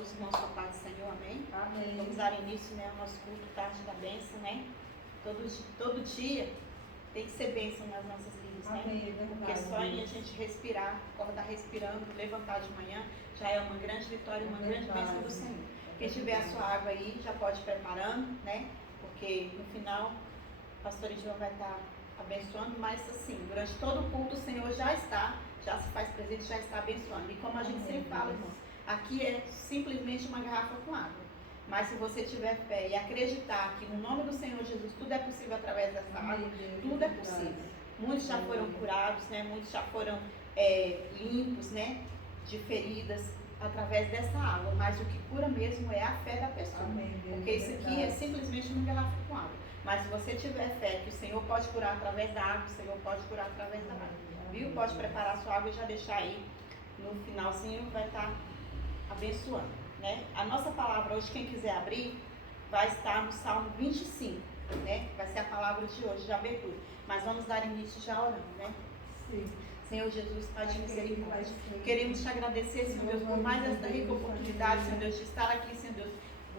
os irmãos com a paz do Senhor, amém? Amém. Vamos dar início, né, ao nosso culto tarde da bênção, né? Todo dia tem que ser bênção nas nossas vidas, né? Amém, é Porque só em a gente respirar, acordar respirando, levantar de manhã, já é uma grande vitória, uma grande bênção do Senhor. Quem tiver a sua água aí, já pode ir preparando, né? Porque no final, o pastor Edilson vai estar abençoando, mas assim, durante todo o culto o Senhor já se faz presente, já está abençoando. E como a gente sempre fala, irmãos, aqui é simplesmente uma garrafa com água. Mas se você tiver fé e acreditar que no nome do Senhor Jesus tudo é possível através dessa água, tudo é possível. Muitos já foram curados, né? Muitos já foram limpos, né? De feridas através dessa água. Mas o que cura mesmo é a fé da pessoa. Porque isso aqui é simplesmente uma garrafa com água. Mas se você tiver fé que o Senhor pode curar através da água, o Senhor pode curar através da água. Viu? Pode preparar a sua água e já deixar aí no finalzinho, vai estar abençoando, né? A nossa palavra hoje, quem quiser abrir, vai estar no Salmo 25, né? Vai ser a palavra de hoje, de abertura. Mas vamos dar início já orando, né? Sim. Senhor Jesus, Pai de misericórdia, queremos te agradecer, Senhor Deus, por mais esta rica oportunidade, Senhor Deus, de estar aqui, Senhor Deus,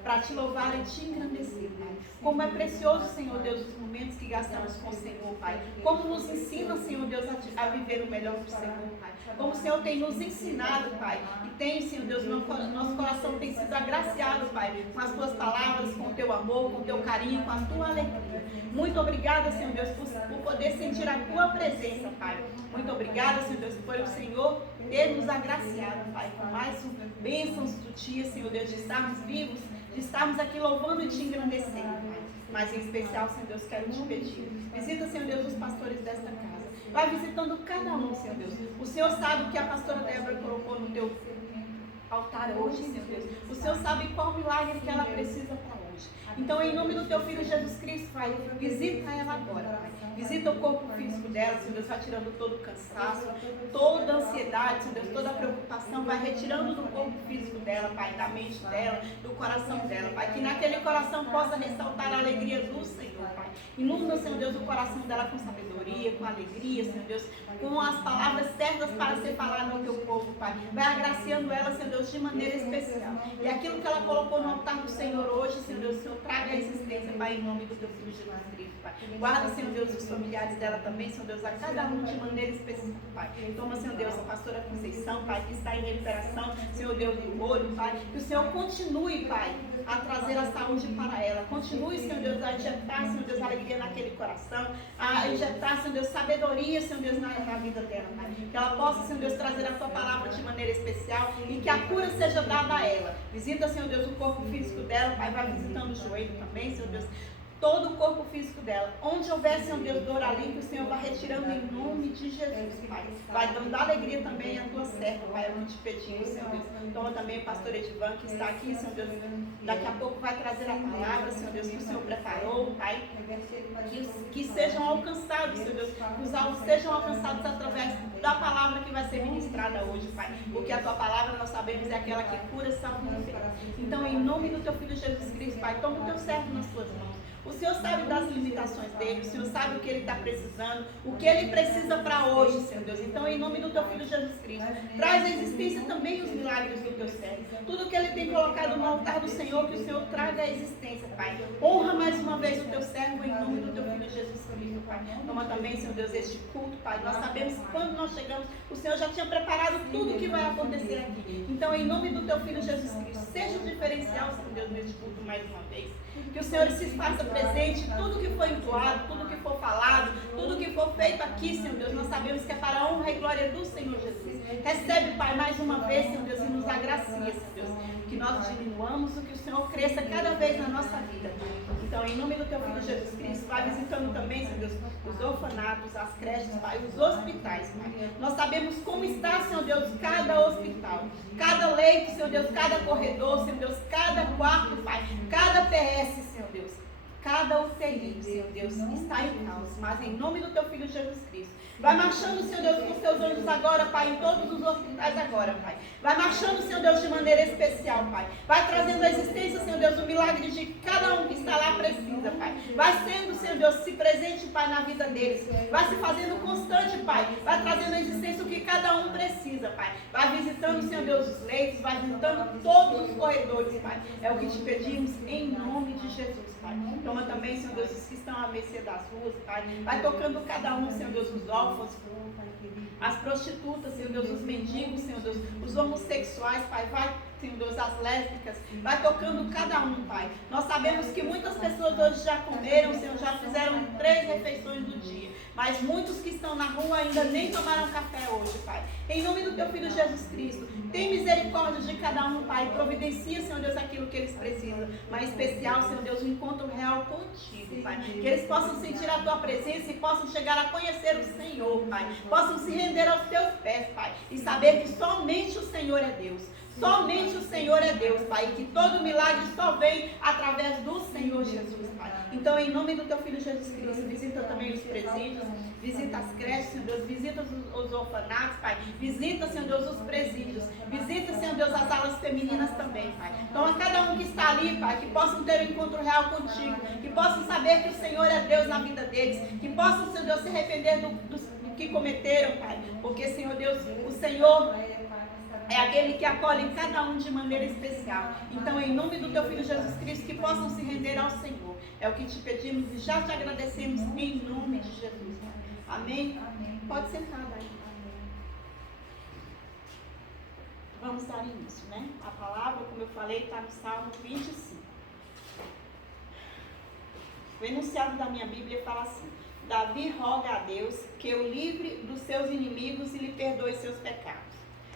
para te louvar e te engrandecer, Pai. Como é precioso, Senhor Deus, os momentos que gastamos com o Senhor, Pai. Como nos ensina, Senhor Deus, a viver o melhor do Senhor, Pai. Como o Senhor tem nos ensinado, Pai. E tem, Senhor Deus, nosso coração tem sido agraciado, Pai, com as tuas palavras, com o teu amor, com o teu carinho, com a tua alegria. Muito obrigada, Senhor Deus, por poder sentir a tua presença, Pai. Muito obrigada, Senhor Deus, por o Senhor ter nos agraciado, Pai, com mais bênçãos do dia, Senhor Deus, de estarmos vivos, de estarmos aqui louvando e te engrandecendo, Pai. Mas em especial, Senhor Deus, quero te pedir. Visita, Senhor Deus, os pastores desta casa. Vai visitando cada um, Senhor Deus. O Senhor sabe o que a pastora Débora colocou no teu altar hoje, Senhor Deus. O Senhor sabe qual milagre que ela precisa para hoje. Então, em nome do teu Filho Jesus Cristo, Pai, visita ela agora, Pai. Visita o corpo físico dela, Senhor Deus, vai tirando todo o cansaço, toda a ansiedade, Senhor Deus, toda a preocupação, vai retirando do corpo físico dela, Pai, da mente dela, do coração dela, Pai. Que naquele coração possa ressaltar a alegria do Senhor, Pai. Inunda, Senhor Deus, o coração dela com sabedoria, com alegria, Senhor Deus, com as palavras certas para ser falado ao teu povo, Pai. Vai agraciando ela, Senhor Deus, de maneira especial. E aquilo que ela colocou no altar do Senhor hoje, Senhor Deus, o Senhor traga a existência, Pai, em nome do teu Filho Jesus Cristo, Pai. Guarda, Senhor Deus, os familiares dela também, Senhor Deus, a cada um de maneira específica, Pai. Toma, Senhor Deus, a pastora Conceição, Pai, que está em recuperação, Senhor Deus, do olho, Pai. Que o Senhor continue, Pai, a trazer a saúde para ela. Continue, Senhor Deus, a injetar, Senhor Deus, alegria naquele coração, a injetar, Senhor Deus, sabedoria, Senhor Deus, na vida dela, Pai. Que ela possa, Senhor Deus, trazer a tua palavra de maneira especial e que a cura seja dada a ela. Visita, Senhor Deus, o corpo físico dela, Pai, vai visitando o joelho também, Senhor Deus, todo o corpo físico dela. Onde houver, Senhor Deus, dor ali, que o Senhor vai retirando em nome de Jesus, Pai. Vai dando alegria também à tua serva, Pai, eu te pedindo, Senhor Deus. Toma também o pastor Edivan, que está aqui, Senhor Deus. Daqui a pouco vai trazer a palavra, Senhor Deus, que o Senhor preparou, Pai. Que sejam alcançados, Senhor Deus. Que os alvos sejam alcançados através da palavra que vai ser ministrada hoje, Pai. Porque a tua palavra, nós sabemos, é aquela que cura, salva e liberta. Então, em nome do teu Filho Jesus Cristo, Pai, toma o teu servo nas tuas mãos. O Senhor sabe das limitações dele, o Senhor sabe o que ele está precisando, o que ele precisa para hoje, Senhor Deus. Então, em nome do teu Filho Jesus Cristo, traz à existência também os milagres do teu servo. Tudo que ele tem colocado no altar do Senhor, que o Senhor traga à existência, Pai. Honra mais uma vez o teu servo em nome do teu Filho Jesus Cristo, Pai. Toma também, Senhor Deus, este culto, Pai. Nós sabemos que quando nós chegamos, o Senhor já tinha preparado tudo o que vai acontecer aqui. Então, em nome do teu Filho Jesus Cristo, seja o diferencial, Senhor Deus, neste culto mais uma vez. Que o Senhor se faça presente, tudo que foi entoado, tudo que for falado, tudo que for feito aqui, Senhor Deus, nós sabemos que é para a honra e glória do Senhor Jesus. Recebe, Pai, mais uma vez, Senhor Deus, e nos agracia, Senhor Deus. Que nós diminuamos, o que o Senhor cresça cada vez na nossa vida. Então, em nome do teu Filho Jesus Cristo, vai visitando também, Senhor Deus, os orfanatos, as creches, Pai, os hospitais, Pai. Nós sabemos como está, Senhor Deus, cada hospital, cada leito, Senhor Deus, cada corredor, Senhor Deus, cada quarto, Pai, cada PS, Senhor Deus. Cada UTI, Senhor Deus, está em caos, mas em nome do teu Filho Jesus Cristo. Vai marchando, Senhor Deus, com os teus anjos agora, Pai, em todos os hospitais agora, Pai. Vai marchando, Senhor Deus, de maneira especial, Pai. Vai trazendo a existência, Senhor Deus, o milagre de cada um que está lá precisa, Pai. Vai sendo, Senhor Deus, se presente, Pai, na vida deles. Vai se fazendo constante, Pai. Vai trazendo a existência o que cada um precisa, Pai. Vai visitando, Senhor Deus, os leitos, vai visitando todos os corredores, Pai. É o que te pedimos em nome de Jesus, Pai. Toma também, Senhor Deus, os que estão à mercê das ruas, Pai. Vai tocando cada um, Senhor Deus, os órfãos, as prostitutas, Senhor Deus, os mendigos, Senhor Deus, os homossexuais, Pai. Vai, Senhor Deus, as lésbicas. Vai tocando cada um, Pai. Nós sabemos que muitas pessoas hoje já comeram, Senhor, já fizeram 3 refeições do dia. Mas muitos que estão na rua ainda nem tomaram café hoje, Pai. Em nome do teu Filho Jesus Cristo, tem misericórdia de cada um, Pai. Providencia, Senhor Deus, aquilo que eles precisam. Mas em especial, Senhor Deus, um encontro real contigo, Pai. Que eles possam sentir a tua presença e possam chegar a conhecer o Senhor, Pai. Possam se render aos teus pés, Pai. E saber que somente o Senhor é Deus. Somente o Senhor é Deus, Pai. E que todo milagre só vem através do Senhor Jesus, Pai. Então, em nome do teu Filho Jesus Cristo, visita também os presídios, visita as creches, Senhor Deus, visita os orfanatos, Pai. Visita, Senhor Deus, os presídios. Visita, Senhor Deus, as alas femininas também, Pai. Então, a cada um que está ali, Pai, que possam ter um encontro real contigo, que possam saber que o Senhor é Deus na vida deles, que possam, Senhor Deus, se arrepender do que cometeram, Pai. Porque, Senhor Deus, o Senhor é aquele que acolhe cada um de maneira especial. Então, em nome do teu Filho Jesus Cristo, que possam se render ao Senhor. É o que te pedimos e já te agradecemos em nome de Jesus. Amém? Amém. Pode sentar, Dai. Vamos dar início, né? A palavra, como eu falei, está no Salmo 25. O enunciado da minha Bíblia fala assim: Davi roga a Deus que o livre dos seus inimigos e lhe perdoe seus pecados.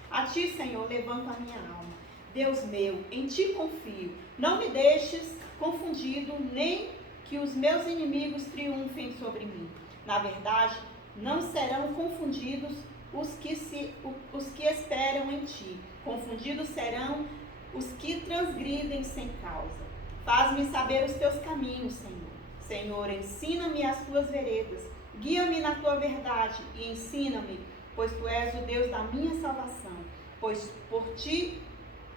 A ti, Senhor, levanto a minha alma. Deus meu, em ti confio. Não me deixes confundido, nem que os meus inimigos triunfem sobre mim. Na verdade, não serão confundidos os que esperam em ti. Confundidos serão os que transgridem sem causa. Faz-me saber os teus caminhos, Senhor. Senhor, ensina-me as tuas veredas. Guia-me na tua verdade e ensina-me, pois tu és o Deus da minha salvação. Pois por ti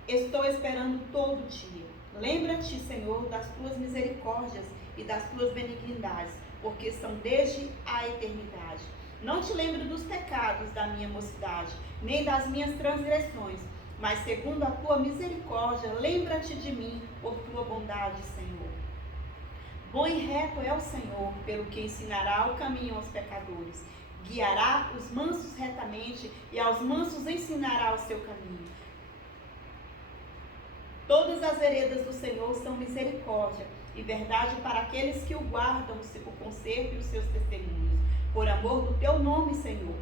estou esperando todo dia. Lembra-te, Senhor, das tuas misericórdias e das tuas benignidades, porque são desde a eternidade. Não te lembro dos pecados da minha mocidade, nem das minhas transgressões, mas segundo a tua misericórdia, lembra-te de mim por tua bondade, Senhor. Bom e reto é o Senhor, pelo que ensinará o caminho aos pecadores. Guiará os mansos retamente e aos mansos ensinará o seu caminho. Todas as veredas do Senhor são misericórdia e verdade para aqueles que o guardam, o conserto e os seus testemunhos. Por amor do teu nome, Senhor,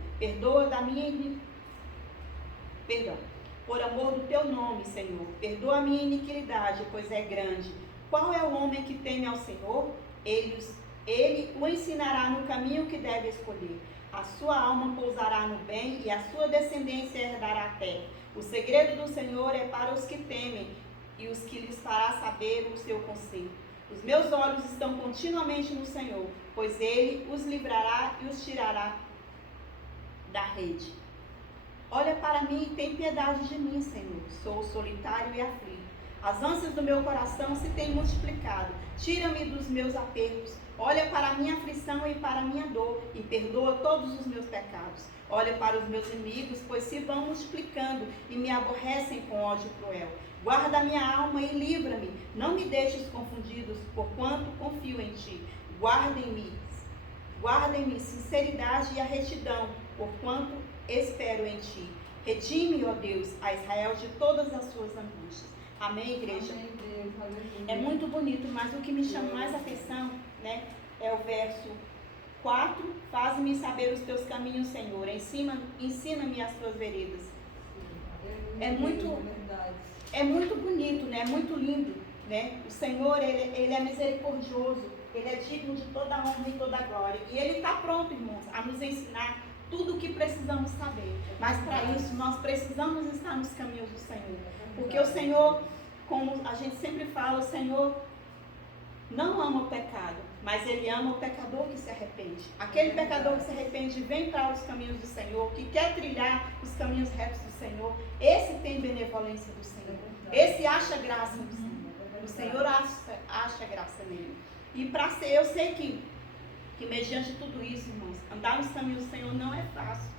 Por amor do teu nome, Senhor, perdoa a minha iniquidade, pois é grande. Qual é o homem que teme ao Senhor? Ele o ensinará no caminho que deve escolher. A sua alma pousará no bem e a sua descendência herdará a terra. O segredo do Senhor é para os que temem e os que lhes fará saber o seu conselho. Os meus olhos estão continuamente no Senhor, pois Ele os livrará e os tirará da rede. Olha para mim e tem piedade de mim, Senhor. Sou solitário e aflito. As ânsias do meu coração se têm multiplicado. Tira-me dos meus apertos. Olha para a minha aflição e para a minha dor, e perdoa todos os meus pecados. Olha para os meus inimigos, pois se vão multiplicando e me aborrecem com ódio cruel. Guarda a minha alma e livra-me. Não me deixes confundidos, porquanto confio em ti. Guardem-me sinceridade e a retidão, porquanto espero em ti. Redime, ó Deus, a Israel de todas as suas angústias. Amém, igreja? Amém, Deus. É muito bonito, mas o que me chama mais a atenção, né, é o verso 4. Faz-me saber os teus caminhos, Senhor. Ensina-me as tuas veredas. É muito bonito, né? É muito lindo, né? O Senhor, ele é misericordioso. Ele é digno de toda honra e toda glória. E Ele está pronto, irmãos, a nos ensinar tudo o que precisamos saber. Mas para isso, nós precisamos estar nos caminhos do Senhor. Porque o Senhor, como a gente sempre fala, o Senhor não ama o pecado, mas ele ama o pecador que se arrepende. Aquele pecador que se arrepende vem para os caminhos do Senhor, que quer trilhar os caminhos retos do Senhor. Esse tem benevolência do Senhor. Esse acha graça do Senhor. O Senhor acha graça nele. E para ser, eu sei que mediante tudo isso, irmãos, andar nos caminhos do Senhor não é fácil.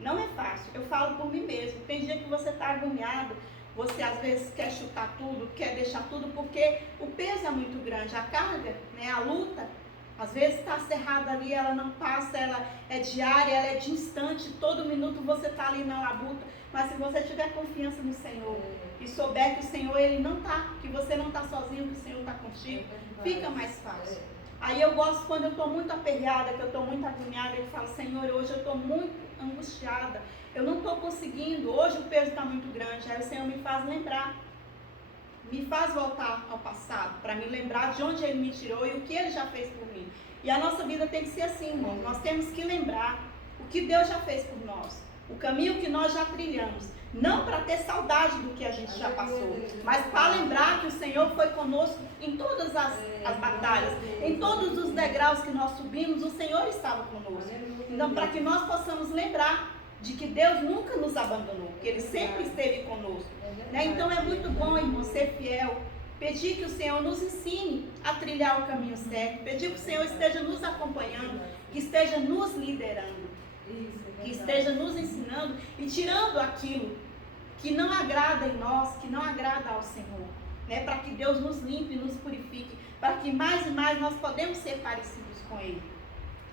Não é fácil. Eu falo por mim mesmo. Tem dia que você está agoniado. Você às vezes quer chutar tudo, quer deixar tudo, porque o peso é muito grande. A carga, né, a luta, às vezes está cerrada ali, ela não passa, ela é diária, ela é de instante. Todo minuto você está ali na labuta. Mas se você tiver confiança no Senhor e souber que o Senhor, Ele não está, que você não está sozinho, que o Senhor está contigo, fica mais fácil. Aí eu gosto quando eu estou muito aperreada, que eu estou muito agoniada, eu falo, Senhor, hoje eu estou muito angustiada, eu não estou conseguindo, hoje o peso está muito grande. Aí o Senhor me faz lembrar, me faz voltar ao passado, para me lembrar de onde Ele me tirou e o que Ele já fez por mim. E a nossa vida tem que ser assim, irmão. Nós temos que lembrar o que Deus já fez por nós, o caminho que nós já trilhamos. Não para ter saudade do que a gente já passou, mas para lembrar que o Senhor foi conosco em todas as batalhas, em todos os degraus que nós subimos, o Senhor estava conosco. Então, para que nós possamos lembrar de que Deus nunca nos abandonou, que Ele sempre esteve conosco. Né? Então, é muito bom, irmão, ser fiel, pedir que o Senhor nos ensine a trilhar o caminho certo, pedir que o Senhor esteja nos acompanhando, que esteja nos liderando, que esteja nos ensinando e tirando aquilo que não agrada em nós, que não agrada ao Senhor, né? Para que Deus nos limpe, nos purifique, para que mais e mais nós podemos ser parecidos com Ele,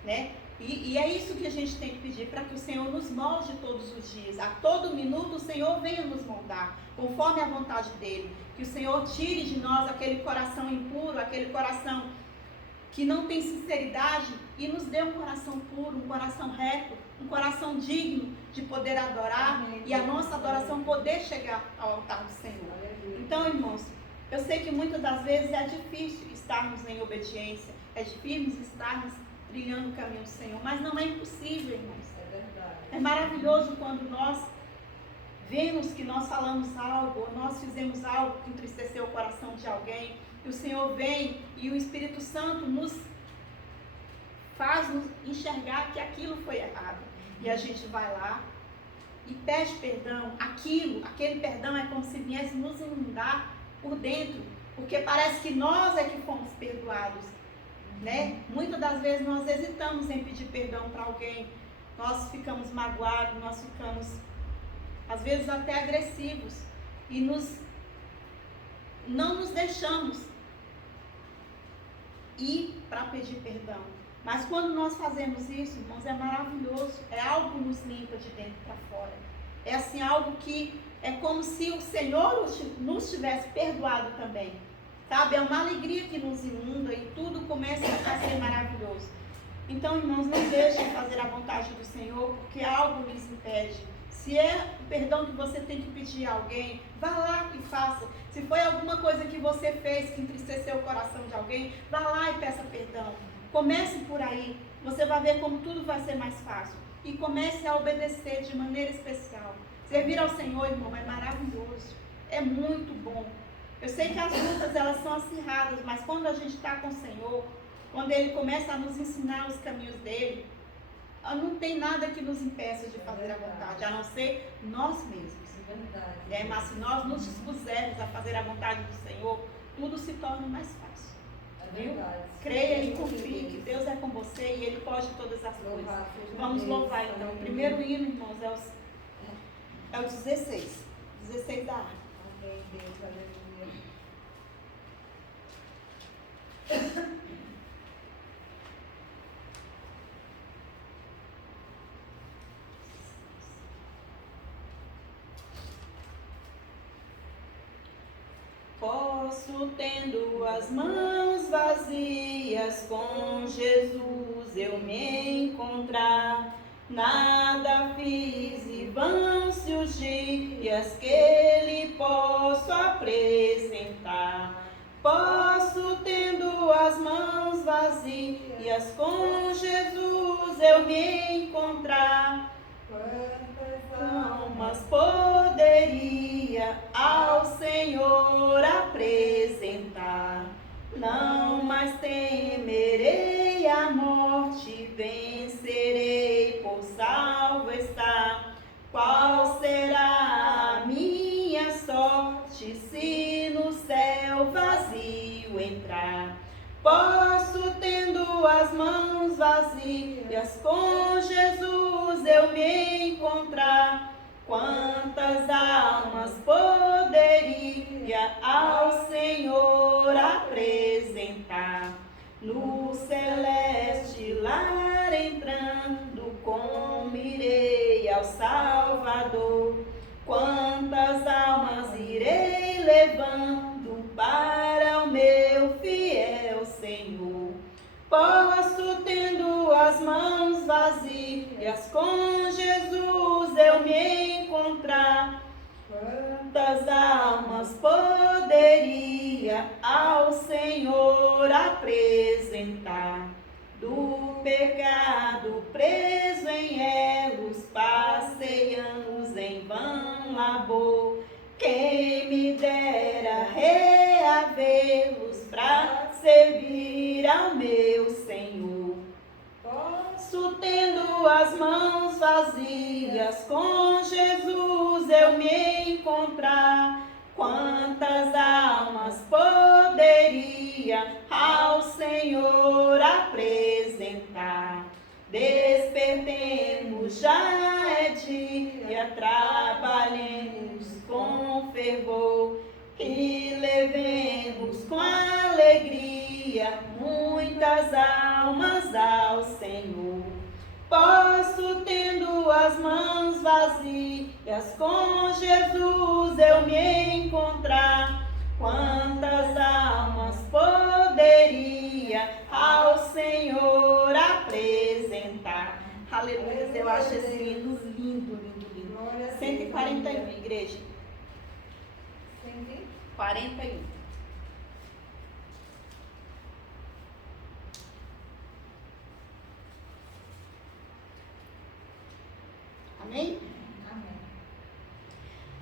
né? E é isso que a gente tem que pedir, para que o Senhor nos molde todos os dias. A todo minuto o Senhor venha nos moldar, conforme a vontade dEle. Que o Senhor tire de nós aquele coração impuro, aquele coração que não tem sinceridade, e nos dê um coração puro, um coração reto, um coração digno de poder adorar. Amém. E a nossa adoração poder chegar ao altar do Senhor. Então, irmãos, eu sei que muitas das vezes é difícil estarmos em obediência, é difícil estarmos trilhando o caminho do Senhor, mas não é impossível, irmãos. É verdade. É maravilhoso quando nós vemos que nós falamos algo, ou nós fizemos algo que entristeceu o coração de alguém, e o Senhor vem e o Espírito Santo nos faz-nos enxergar que aquilo foi errado. E a gente vai lá e pede perdão. Aquele perdão é como se viesse nos inundar por dentro, porque parece que nós é que fomos perdoados, né? Muitas das vezes nós hesitamos em pedir perdão para alguém, nós ficamos magoados, nós ficamos às vezes até agressivos e não nos deixamos ir para pedir perdão. Mas quando nós fazemos isso, irmãos, é maravilhoso. É algo que nos limpa de dentro para fora. É assim, algo que é como se o Senhor nos tivesse perdoado também. Sabe? É uma alegria que nos inunda e tudo começa a ser maravilhoso. Então, irmãos, não deixem fazer a vontade do Senhor, porque algo lhes impede. Se é o perdão que você tem que pedir a alguém, vá lá e faça. Se foi alguma coisa que você fez que entristeceu o coração de alguém, vá lá e peça perdão. Comece por aí, você vai ver como tudo vai ser mais fácil. E comece a obedecer de maneira especial. Servir ao Senhor, irmão, é maravilhoso. É muito bom. Eu sei que as lutas, elas são acirradas, mas quando a gente está com o Senhor, quando Ele começa a nos ensinar os caminhos dEle, não tem nada que nos impeça de fazer a vontade, a não ser nós mesmos. Mas se nós nos dispusermos a fazer a vontade do Senhor, tudo se torna mais fácil. Viu? Creia e confie que Deus é com você e Ele pode todas as coisas. Vamos louvar então. O primeiro hino, irmãos, é o 16. 16 da arte. Amém, Deus, aleluia. Posso, tendo as mãos vazias, com Jesus eu me encontrar. Nada fiz e vão-se os dias que lhe posso apresentar. Posso, tendo as mãos vazias, com Jesus eu me encontrar. Quantas almas poderia ao Senhor apresentar? Não céu vazio entrar. Posso, tendo as mãos vazias, com Jesus eu me encontrar. Quantas almas poderia ao Senhor apresentar? No celeste lar entrando, como irei ao Salvador? Quantas almas irei levando para o meu fiel Senhor? Posso, tendo as mãos vazias, com Jesus eu me encontrar. Quantas almas poderia ao Senhor apresentar? Do pecado preso em erros, passei anos em vão labor. Quem me dera reavê-los pra servir ao meu Senhor. Posso, tendo as mãos vazias, com Jesus eu me encontrar. Quantas almas poderia ao Senhor apresentar? Despertemos, já é dia, trabalhemos com fervor e levemos com alegria muitas almas ao Senhor. Posso, tendo as mãos vazias, com Jesus eu me encontrar. Quantas almas poderia ao Senhor apresentar? Aleluia, eu acho esse hino lindo, lindo, lindo. 141, igreja. 141. Amém? Amém.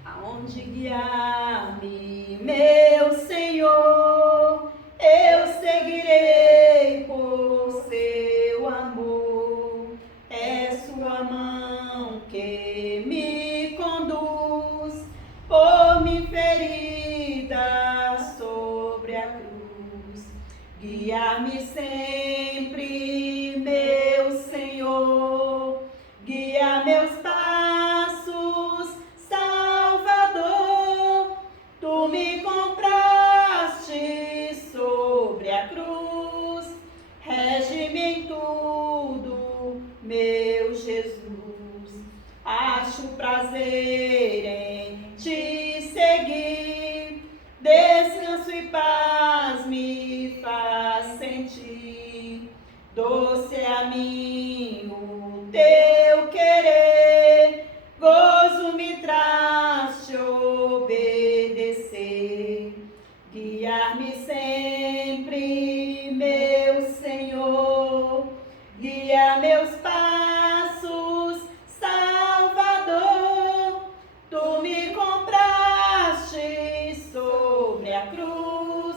Aonde guiar-me, meu Senhor, eu seguirei por seu amor. É sua mão que me conduz, por mim ferida sobre a cruz. Guiar-me sempre, meu Senhor, guia meus passos, Salvador. Tu me compraste sobre a cruz, rege-me em tudo, meu Jesus. Acho prazer em te seguir, descanso e paz me faz sentir. Doce a mim o teu querer, gozo me traz te obedecer. Guiar-me sempre, meu Senhor, guia meus passos, Salvador. Tu me compraste sobre a cruz,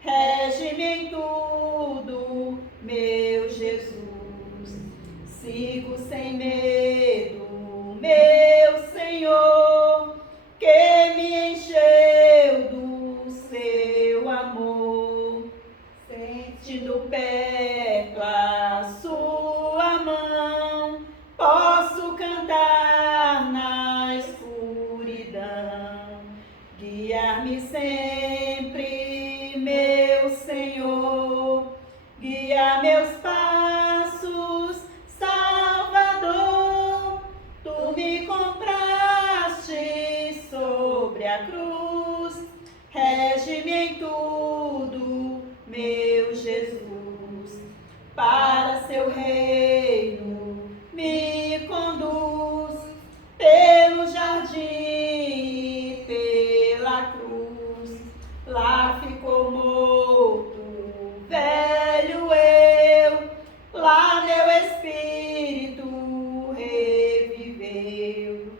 rege-me em tudo, meu Jesus. Sigo sem medo, meu Senhor, que me encheu do seu amor. Sentindo perto a sua mão, posso cantar na escuridão. Guiar-me sempre, meu Senhor, guia meus passos, Salvador. Tu me compraste sobre a cruz, rege-me em tudo, meu Jesus. Para seu reino me conduz, pelo jardim e pela cruz. Lá ficou morto, velho eu, lá meu espírito reviveu.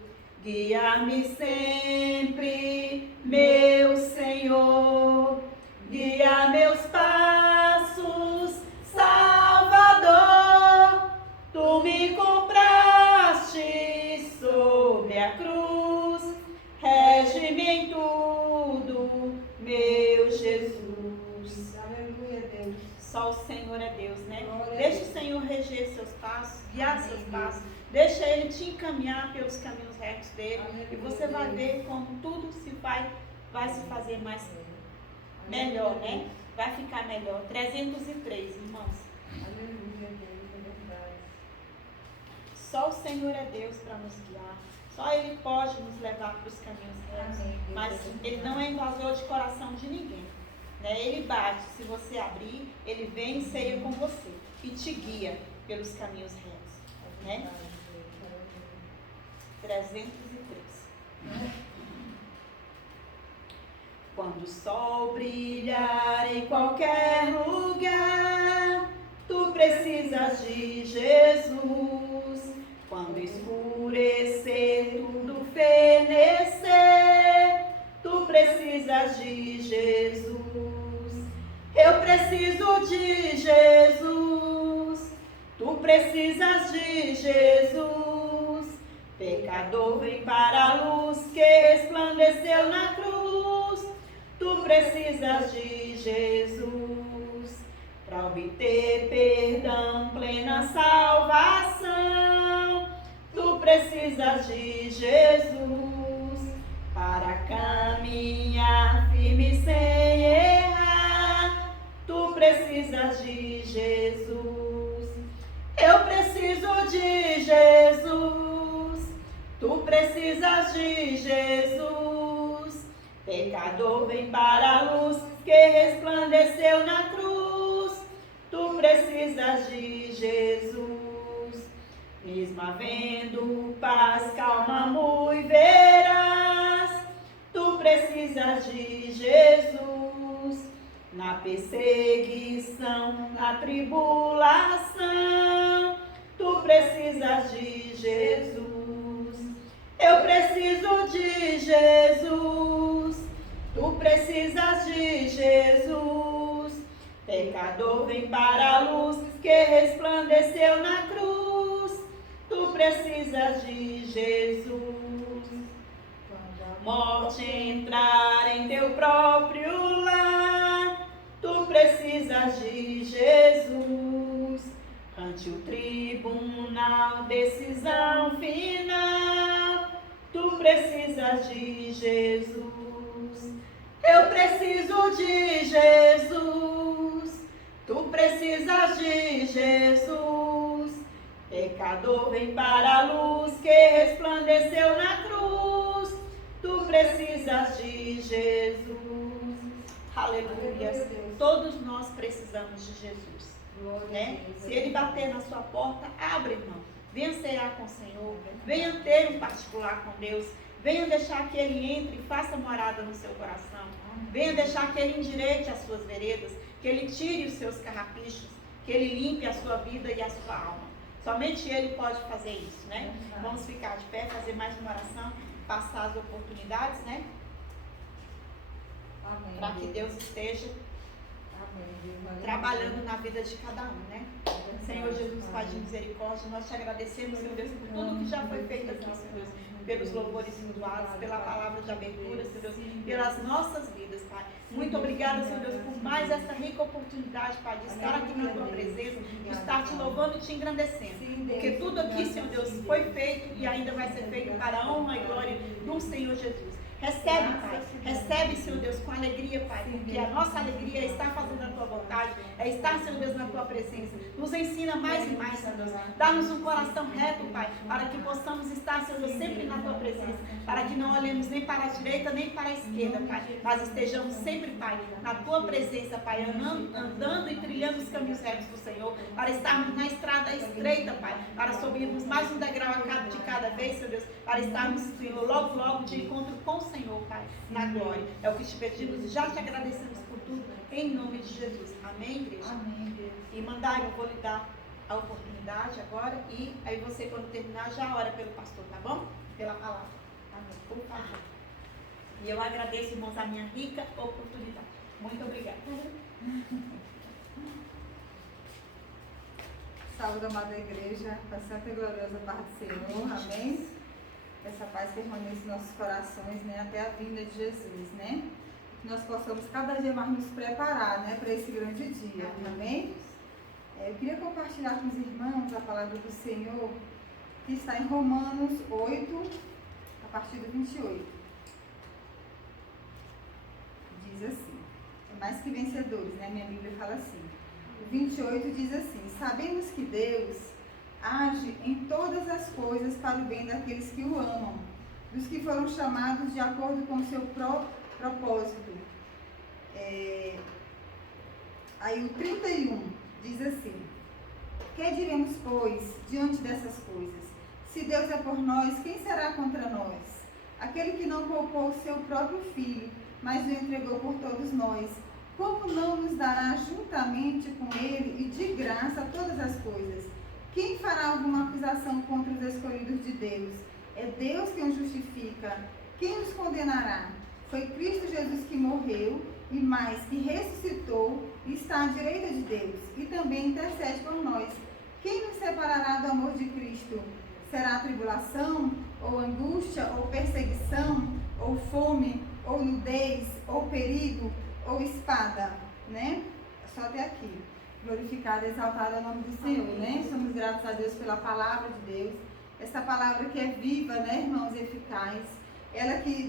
Guia-me sempre, meu Senhor, guia meus passos, Salvador. Só o Senhor é Deus, né? Deixa o Senhor reger seus passos, guiar seus passos. Deixa Ele te encaminhar pelos caminhos retos dele. E você vai ver como tudo vai se fazer mais melhor, né? Vai ficar melhor. 303, irmãos. Aleluia, Deus, é verdade. Só o Senhor é Deus para nos guiar. Só Ele pode nos levar para os caminhos retos. Mas Ele não é invasor de coração de ninguém. Né? Ele bate, se você abrir, Ele vem e ceia com você. E te guia pelos caminhos retos. Né? 303. Quando o sol brilhar em qualquer lugar, tu precisas de Jesus. Quando escurecer, tudo fenecer, tu precisas de Jesus. Eu preciso de Jesus. Tu precisas de Jesus. Pecador, vem para a luz que resplandeceu na cruz. Tu precisas de Jesus para obter perdão, plena salvação. Tu precisas de Jesus para caminhar firme sem errar. Tu precisas de Jesus. Eu preciso de Jesus. Tu precisas de Jesus. Pecador, vem para a luz que resplandeceu na cruz. Tu precisas de Jesus. Mesmo havendo paz, calma, muito verás. Tu precisas de Jesus. Na perseguição, na tribulação, tu precisas de Jesus. Eu preciso de Jesus. Tu precisas de Jesus. Pecador, vem para a luz que resplandeceu na cruz. Tu precisas de Jesus. Quando a morte entrar em teu próprio lar, tu precisas de Jesus. Ante o tribunal, decisão final, tu precisas de Jesus. Eu preciso de Jesus. Tu precisas de Jesus. Pecador, vem para a luz que resplandeceu na cruz. Tu precisas de Jesus. Aleluia. Todos nós precisamos de Jesus. Né? Se Ele bater na sua porta, abre, irmão. Venha cear com o Senhor. Venha ter um particular com Deus. Venha deixar que Ele entre e faça morada no seu coração. Venha deixar que Ele endireite as suas veredas. Que Ele tire os seus carrapichos. Que Ele limpe a sua vida e a sua alma. Somente Ele pode fazer isso, né? Vamos ficar de pé, fazer mais uma oração, passar as oportunidades, né? Para que Deus esteja trabalhando na vida de cada um, né? Senhor Jesus, Pai de misericórdia, nós te agradecemos, Senhor Deus, por tudo que já foi feito aqui, Senhor Deus, pelos louvores entoados, pela palavra de abertura, Senhor Deus, pelas nossas vidas, Pai. Muito obrigada, Senhor Deus, por mais essa rica oportunidade, Pai, de estar aqui na Tua presença, de estar te louvando e te engrandecendo. Porque tudo aqui, Senhor Deus, foi feito e ainda vai ser feito para a honra e glória do Senhor Jesus. Recebe, Pai. Recebe, Senhor Deus, com alegria, Pai. Porque a nossa alegria é estar fazendo a Tua vontade, é estar, Senhor Deus, na Tua presença. Nos ensina mais e mais, Senhor Deus. Dá-nos um coração reto, Pai, para que possamos estar, Senhor Deus, sempre na Tua presença. Para que não olhemos nem para a direita, nem para a esquerda, Pai. Mas estejamos sempre, Pai, na Tua presença, Pai. Andando e trilhando os caminhos retos do Senhor. Para estarmos na estrada estreita, Pai. Para subirmos mais um degrau de cada vez, Senhor Deus. Para estarmos, Senhor, logo, logo de encontro com o Senhor, Pai, na glória. É o que te pedimos e já te agradecemos por tudo, em nome de Jesus. Amém, igreja? Amém, Deus. E mandar, eu vou lhe dar a oportunidade agora e aí você, quando terminar, já ora pelo pastor, tá bom? Pela palavra. Amém. Por favor. E eu agradeço, irmãos, a minha rica oportunidade. Muito obrigada. Saúde, amada igreja, com a santa e gloriosa paz do Senhor, amém? Essa paz permanece em nossos corações, né, até a vinda de Jesus, né? nós possamos cada dia mais nos preparar, né, para esse grande dia. Amém? Eu queria compartilhar com os irmãos a palavra do Senhor, que está em Romanos 8, a partir do 28. Diz assim, é mais que vencedores, né? Minha Bíblia fala assim. O 28 diz assim: sabemos que Deus age em todas as coisas para o bem daqueles que o amam, dos que foram chamados de acordo com o seu próprio propósito. Aí o 31 diz assim: que diremos, pois, diante dessas coisas? Se Deus é por nós, quem será contra nós? Aquele que não poupou o seu próprio filho, mas o entregou por todos nós, como não nos dará juntamente com ele e de graça todas as coisas? Quem fará alguma acusação contra os escolhidos de Deus? É Deus quem os justifica. Quem os condenará? Foi Cristo Jesus que morreu e mais, que ressuscitou e está à direita de Deus e também intercede por nós. Quem nos separará do amor de Cristo? Será tribulação, ou angústia, ou perseguição, ou fome, ou nudez, ou perigo, ou espada, né? Só até aqui. Glorificado e exaltado é o nome do Senhor, né? Somos gratos a Deus pela palavra de Deus. Essa palavra que é viva, né, irmãos, eficaz. Ela que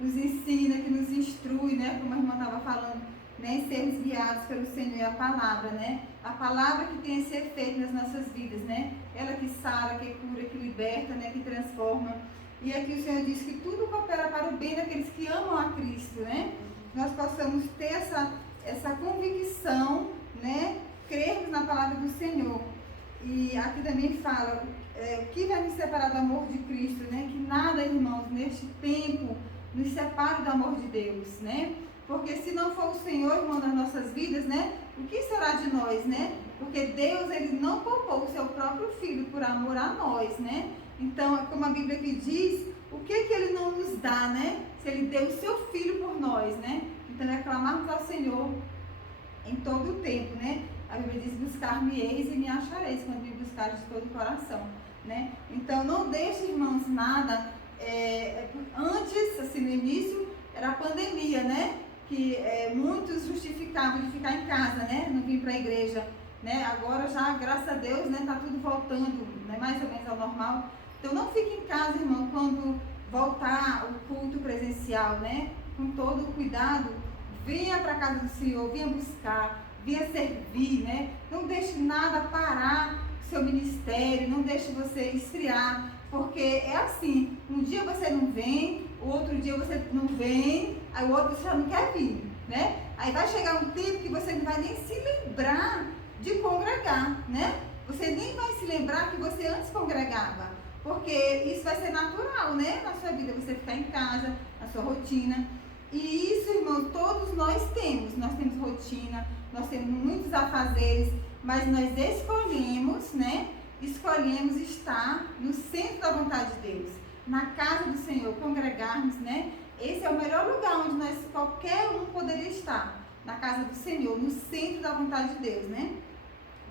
nos ensina, que nos instrui, né? Como a irmã estava falando, né? Sermos guiados pelo Senhor e a palavra, né? A palavra que tem esse efeito nas nossas vidas, né? Ela que sara, que cura, que liberta, né? Que transforma. E aqui o Senhor diz que tudo coopera para o bem daqueles que amam a Cristo, né? Nós possamos ter essa convicção, né? Crermos na palavra do Senhor. E aqui também fala, o que vai nos separar do amor de Cristo, né? Que nada, irmãos, neste tempo nos separe do amor de Deus, né? Porque se não for o Senhor, irmão, nas nossas vidas, né? O que será de nós, né? Porque Deus, ele não poupou o seu próprio filho por amor a nós, né? Então, como a Bíblia aqui diz, o que ele não nos dá, né? Se ele deu o seu filho por nós, né? Então, é clamarmos ao Senhor em todo o tempo, né? A Bíblia diz, buscar-me-eis e me achareis, quando me buscares de todo o coração, né? Então, não deixe, irmãos, nada. Antes, assim, no início, era a pandemia, né? Que muitos justificavam de ficar em casa, né? Não vir para a igreja, né? Agora já, graças a Deus, né? Tá tudo voltando, né? Mais ou menos ao normal. Então, não fique em casa, irmão, quando voltar o culto presencial, né? Com todo o cuidado, venha para a casa do Senhor, venha buscar, venha servir, né? Não deixe nada parar o seu ministério, não deixe você esfriar, porque é assim, um dia você não vem, o outro dia você não vem, aí o outro você já não quer vir, né? Aí vai chegar um tempo que você não vai nem se lembrar de congregar, né? Você nem vai se lembrar que você antes congregava, porque isso vai ser natural, né? Na sua vida, você ficar em casa, na sua rotina. E isso, irmão, todos nós temos rotina, nós temos muitos afazeres, mas nós escolhemos, né? Escolhemos estar no centro da vontade de Deus, na casa do Senhor, congregarmos, né? Esse é o melhor lugar onde qualquer um poderia estar, na casa do Senhor, no centro da vontade de Deus, né?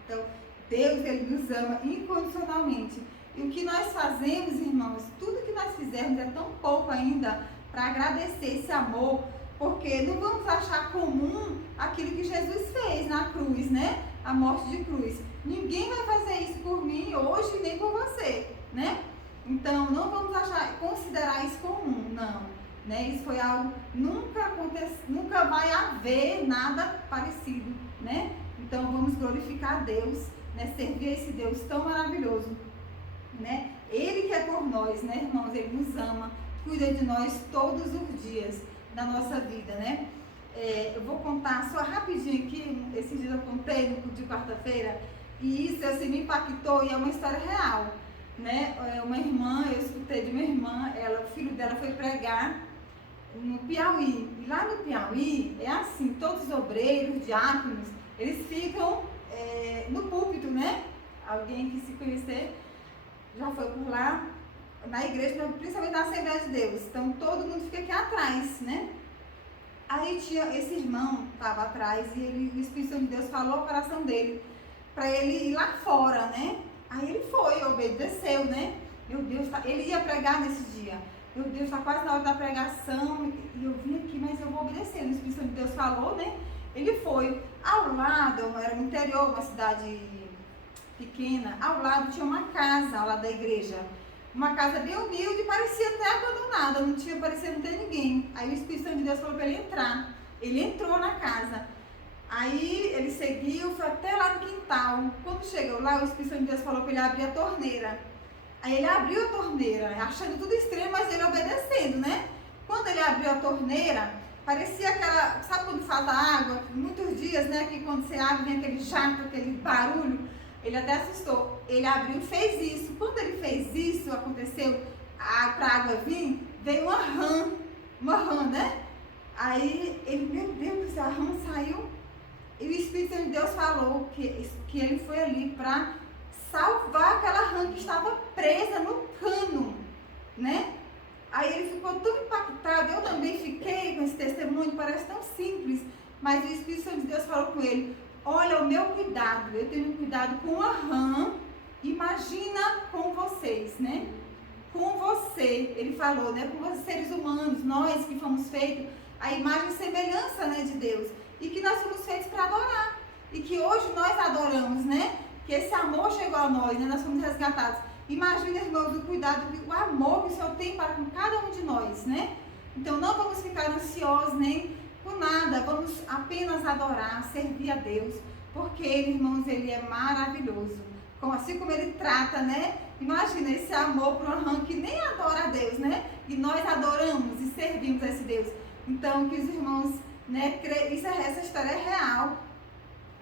Então, Deus, ele nos ama incondicionalmente. E o que nós fazemos, irmãos, tudo que nós fizermos é tão pouco ainda para agradecer esse amor, porque não vamos achar comum aquilo que Jesus fez na cruz, né? A morte de cruz. Ninguém vai fazer isso por mim hoje, nem por você, né? Então, não vamos considerar isso comum, não. Né? Isso foi algo, nunca vai haver nada parecido, né? Então, vamos glorificar a Deus, né? Servir a esse Deus tão maravilhoso, né? Ele que é por nós, né, irmãos? Ele nos ama, cuida de nós todos os dias da nossa vida, né? Eu vou contar só rapidinho aqui, esses dias eu contei no culto de quarta-feira, e isso assim, me impactou e é uma história real, né? Uma irmã, eu escutei de uma irmã, o filho dela foi pregar no Piauí, e lá no Piauí é assim, todos os obreiros, diáconos, eles ficam no púlpito, né? Alguém que se conhecer já foi por lá, na igreja, principalmente na Assembleia de Deus. Então, todo mundo fica aqui atrás, né? Aí tinha esse irmão, estava atrás, e o Espírito Santo de Deus falou ao coração dele, para ele ir lá fora, né? Aí ele foi, obedeceu, né? Meu Deus, ele ia pregar nesse dia. meu Deus, está quase na hora da pregação, e eu vim aqui, mas eu vou obedecer. O Espírito Santo de Deus falou, né? Ele foi. Ao lado, era no interior, uma cidade pequena, ao lado tinha uma casa, ao lado da igreja. Uma casa bem humilde, parecia até abandonada, parecia não ter ninguém. Aí o Espírito Santo de Deus falou para ele entrar. Ele entrou na casa. Aí ele seguiu, foi até lá no quintal. Quando chegou lá, o Espírito Santo de Deus falou para ele abrir a torneira. Aí ele abriu a torneira, achando tudo estranho, mas ele obedecendo, né? Quando ele abriu a torneira, parecia aquela, sabe quando falta água? Muitos dias, né, que quando você abre, vem aquele jato, aquele barulho. Ele até assustou. Ele abriu e fez isso. Quando ele fez isso, aconteceu, para a água vir, veio uma rã, né? Aí ele, meu Deus, a rã saiu. E o Espírito de Deus falou que ele foi ali para salvar aquela rã que estava presa no cano, né? Aí ele ficou tão impactado, eu também fiquei com esse testemunho, parece tão simples, mas o Espírito de Deus falou com ele, olha o meu cuidado, eu tenho cuidado com a rã, imagina com vocês, né? Com você, ele falou, né? Com os seres humanos, nós que fomos feitos a imagem e semelhança, né, de Deus, e que nós fomos feitos para adorar, e que hoje nós adoramos, né? Que esse amor chegou a nós, né? Nós fomos resgatados. Imagina, irmãos, o cuidado, o amor que o Senhor tem para com cada um de nós, né? Então não vamos ficar ansiosos nem por nada, vamos apenas adorar, servir a Deus, porque Ele, irmãos, Ele é maravilhoso. Assim como Ele trata, né? Imagina esse amor para uma rã que nem adora a Deus, né? E nós adoramos e servimos a esse Deus. Então, que os irmãos, né? Essa história é real.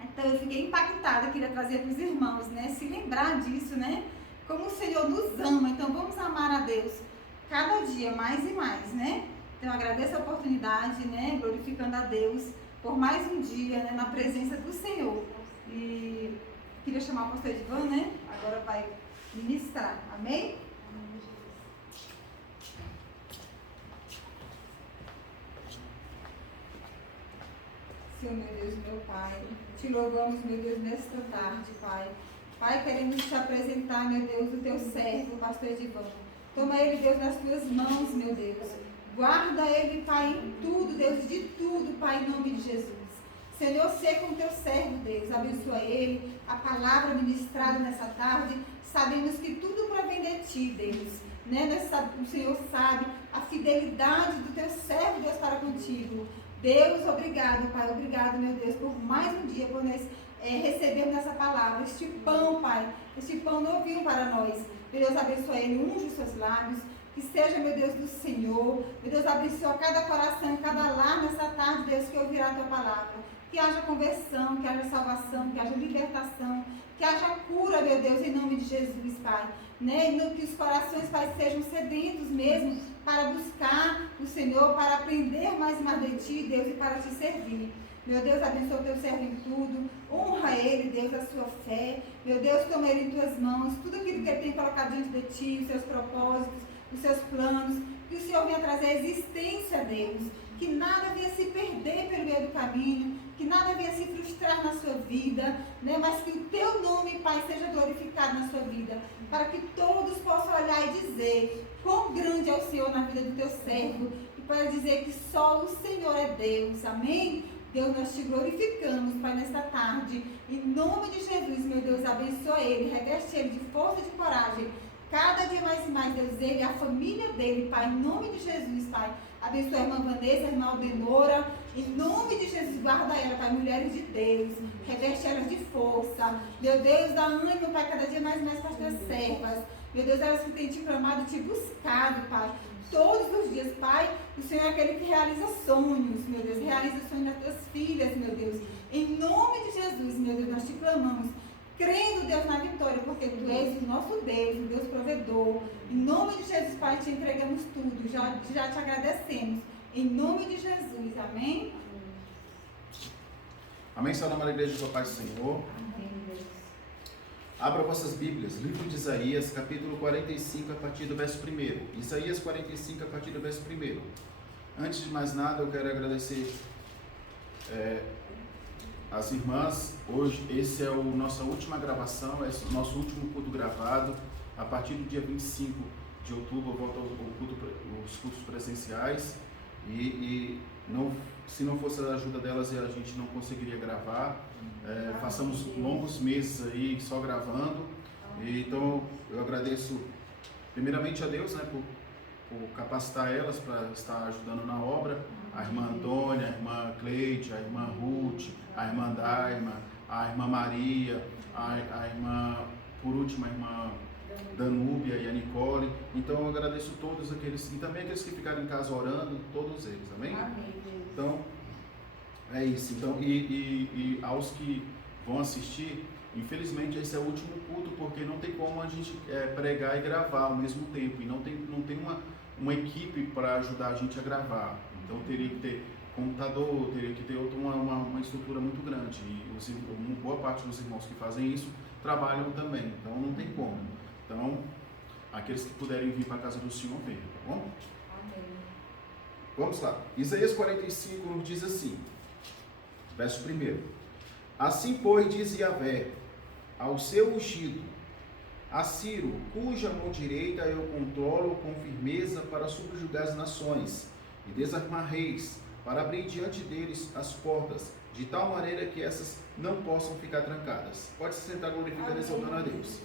Então eu fiquei impactada, queria trazer para os irmãos, né? Se lembrar disso, né? Como o Senhor nos ama, então vamos amar a Deus cada dia mais e mais, né? Então eu agradeço a oportunidade, né? Glorificando a Deus por mais um dia, né? Na presença do Senhor. E queria chamar o pastor Edvan, né? Agora vai ministrar, amém? Senhor, meu Deus, meu Pai, te louvamos, meu Deus, nesta tarde, Pai. Pai, queremos te apresentar, meu Deus, o teu servo, o pastor Edvan. Toma ele, Deus, nas tuas mãos, meu Deus. Guarda ele, Pai, em tudo, Deus, de tudo, Pai, em nome de Jesus. Senhor, seja com teu servo, Deus, abençoa ele, a palavra ministrada nessa tarde. Sabemos que tudo provém de ti, Deus. Né? O Senhor sabe a fidelidade do teu servo, Deus, para contigo. Deus, obrigado, Pai, obrigado, meu Deus, por mais um dia, por nós recebermos essa palavra, este pão, Pai, este pão novinho para nós. Meu Deus, abençoa ele, unge os seus lábios, que seja, meu Deus, do Senhor. Meu Deus, abençoa cada coração, cada lar nessa tarde, Deus, que ouvirá a tua palavra. Que haja conversão, que haja salvação, que haja libertação, que haja cura, meu Deus, em nome de Jesus, Pai. Né? E que os corações, Pai, sejam sedentos mesmo para buscar o Senhor, para aprender mais e mais de Ti, Deus, e para Te servir. Meu Deus, abençoa o teu servo em tudo, honra ele, Deus, a sua fé. Meu Deus, toma ele em tuas mãos, tudo aquilo que ele tem colocado diante de Ti, os seus propósitos, os seus planos, que o Senhor venha trazer a existência, Deus, que nada venha se perder pelo meio do caminho, que nada venha se frustrar na sua vida, né? Mas que o teu nome, Pai, seja glorificado na sua vida, para que todos possam olhar e dizer quão grande é o Senhor na vida do teu servo, e para dizer que só o Senhor é Deus, amém? Deus, nós te glorificamos, Pai, nesta tarde, em nome de Jesus, meu Deus, abençoa ele, reveste ele de força e de coragem, cada dia mais e mais, Deus, ele e a família dele, Pai, em nome de Jesus, Pai. Abençoa a irmã Vanessa, a irmã Aldenora, em nome de Jesus, guarda ela, Pai, mulheres de Deus, reveste elas de força. Meu Deus, dá ânimo, Pai, cada dia mais e mais para as tuas servas. Meu Deus, elas que têm te clamado, te buscado, Pai, todos os dias, Pai. O Senhor é aquele que realiza sonhos, meu Deus, realiza sonhos das tuas filhas, meu Deus. Em nome de Jesus, meu Deus, nós te clamamos, crendo, Deus, na vitória, porque Tu és o nosso Deus, o Deus provedor. Em nome de Jesus, Pai, te entregamos tudo, já te agradecemos. Em nome de Jesus, amém? Amém, Senhor, na igreja do Pai do Senhor. Amém, Deus. Abra vossas Bíblias, livro de Isaías, capítulo 45, a partir do verso 1. Isaías 45, a partir do verso 1. Antes de mais nada, eu quero agradecer as irmãs. Hoje, esse é a nossa última gravação, é o nosso último culto gravado, a partir do dia 25 de outubro volta os cultos presenciais e não, se não fosse a ajuda delas a gente não conseguiria gravar. Passamos longos meses aí só gravando. Então eu agradeço primeiramente a Deus, né, por capacitar elas para estar ajudando na obra. A irmã Antônia, a irmã Cleide, a irmã Ruth, a irmã Daima, a irmã Maria, a irmã, por último, a irmã Danúbia e a Nicole. Então eu agradeço todos aqueles, e também aqueles que ficaram em casa orando, todos eles, amém? Amém. Então, é isso. Então, e aos que vão assistir, infelizmente esse é o último culto, porque não tem como a gente pregar e gravar ao mesmo tempo, e não tem uma equipe para ajudar a gente a gravar. Então teria que ter computador, teria que ter uma estrutura muito grande, e boa parte dos irmãos que fazem isso trabalham também, então não tem como. Então, aqueles que puderem vir para a casa do Senhor, venham, tá bom? Amém. Vamos lá. Isaías 45 diz assim, verso 1. Assim, pois, diz Yahvé ao seu ungido, a Ciro, cuja mão direita eu controlo com firmeza para subjugar as nações e desarmar reis, para abrir diante deles as portas, de tal maneira que essas não possam ficar trancadas. Pode se sentar glorificando e exaltando a Deus.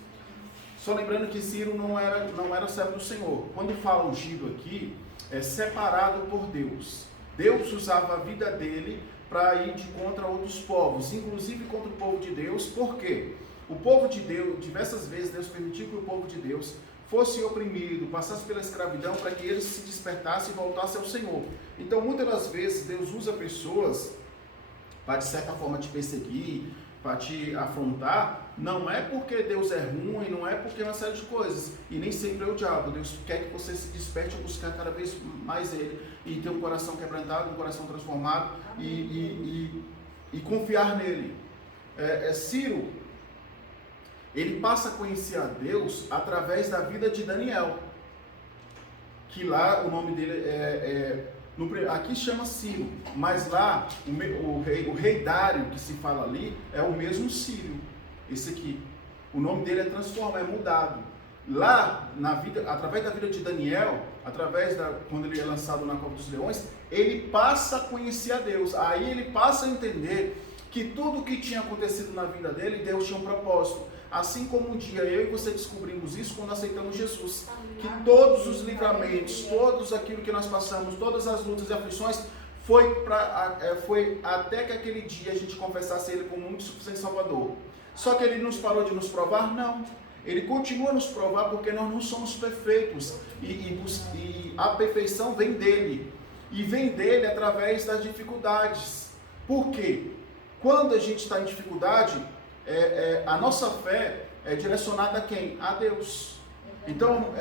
Só lembrando que Ciro não era servo do Senhor. Quando fala ungido aqui, é separado por Deus. Deus usava a vida dele para ir de contra outros povos, inclusive contra o povo de Deus. Por quê? O povo de Deus, diversas vezes Deus permitiu que o povo de Deus fosse oprimido, passasse pela escravidão para que eles se despertassem e voltassem ao Senhor. Então, muitas das vezes, Deus usa pessoas para, de certa forma, te perseguir, para te afrontar. Não é porque Deus é ruim, não é porque é uma série de coisas. E nem sempre é o diabo. Deus quer que você se desperte a buscar cada vez mais Ele e ter um coração quebrantado, um coração transformado e confiar nele. Ciro, ele passa a conhecer a Deus através da vida de Daniel, que lá o nome dele aqui chama Ciro, mas lá o rei Dário que se fala ali é o mesmo Ciro, esse aqui. O nome dele é mudado. Lá, através da vida de Daniel, quando ele é lançado na cova dos leões, ele passa a conhecer a Deus. Aí ele passa a entender que tudo o que tinha acontecido na vida dele, Deus tinha um propósito. Assim como um dia eu e você descobrimos isso quando aceitamos Jesus. Que todos os livramentos, todos aquilo que nós passamos, todas as lutas e aflições, foi até que aquele dia a gente confessasse Ele como único e suficiente Salvador. Só que Ele nos parou de nos provar? Não. Ele continua a nos provar porque nós não somos perfeitos. E a perfeição vem dEle. E vem dEle através das dificuldades. Por quê? Quando a gente está em dificuldade, a nossa fé é direcionada a quem? A Deus. Então,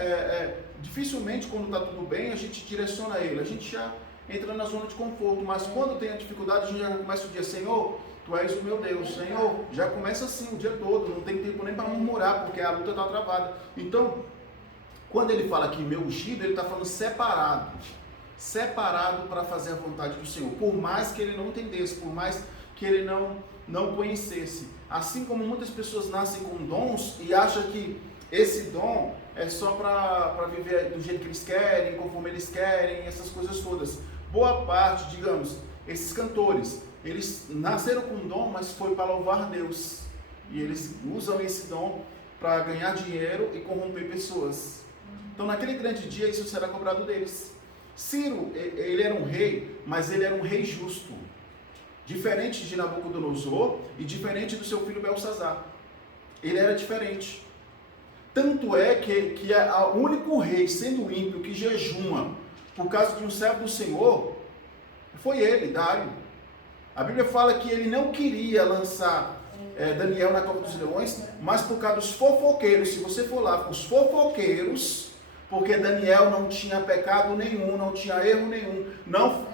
dificilmente quando está tudo bem, a gente direciona a Ele. A gente já entra na zona de conforto. Mas quando tem a dificuldade, a gente já começa o dia, Senhor, Tu és o meu Deus. Senhor, já começa assim o dia todo. Não tem tempo nem para murmurar, porque a luta está travada. Então, quando ele fala aqui meu ungido, ele está falando separado. Separado para fazer a vontade do Senhor. Por mais que ele não entendesse, por mais que ele não conhecesse. Assim como muitas pessoas nascem com dons e acham que esse dom é só para viver do jeito que eles querem, conforme eles querem, essas coisas todas. Boa parte, digamos, esses cantores, eles nasceram com dom, mas foi para louvar Deus. E eles usam esse dom para ganhar dinheiro e corromper pessoas. Então, naquele grande dia, isso será cobrado deles. Ciro, ele era um rei, mas ele era um rei justo. Diferente de Nabucodonosor e diferente do seu filho Belsazar. Ele era diferente. Tanto é que é o único rei, sendo ímpio, que jejuma por causa de um servo do Senhor, foi ele, Dário. A Bíblia fala que ele não queria lançar Daniel na cova dos leões, mas por causa dos fofoqueiros. Se você for lá, os fofoqueiros, porque Daniel não tinha pecado nenhum, não tinha erro nenhum,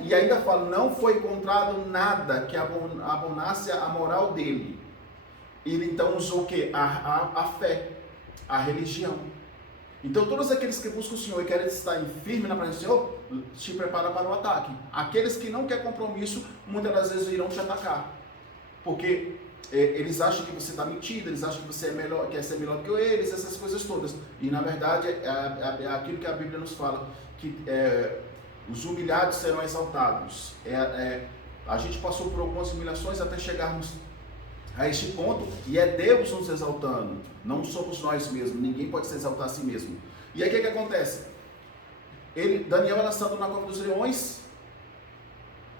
e ainda fala, não foi encontrado nada que abonasse a moral dele. Ele então usou o quê? A fé, a religião. Então todos aqueles que buscam o Senhor e querem estar firme na presença do Senhor, te prepara para o ataque. Aqueles que não querem compromisso, muitas das vezes irão te atacar. Porque eles acham que você está mentindo, eles acham que você quer ser melhor que eles, essas coisas todas. E na verdade é aquilo que a Bíblia nos fala, que os humilhados serão exaltados. A gente passou por algumas humilhações até chegarmos a este ponto, e é Deus nos exaltando, não somos nós mesmos, ninguém pode se exaltar a si mesmo. E aí o que acontece? Daniel é lançado na cova dos leões,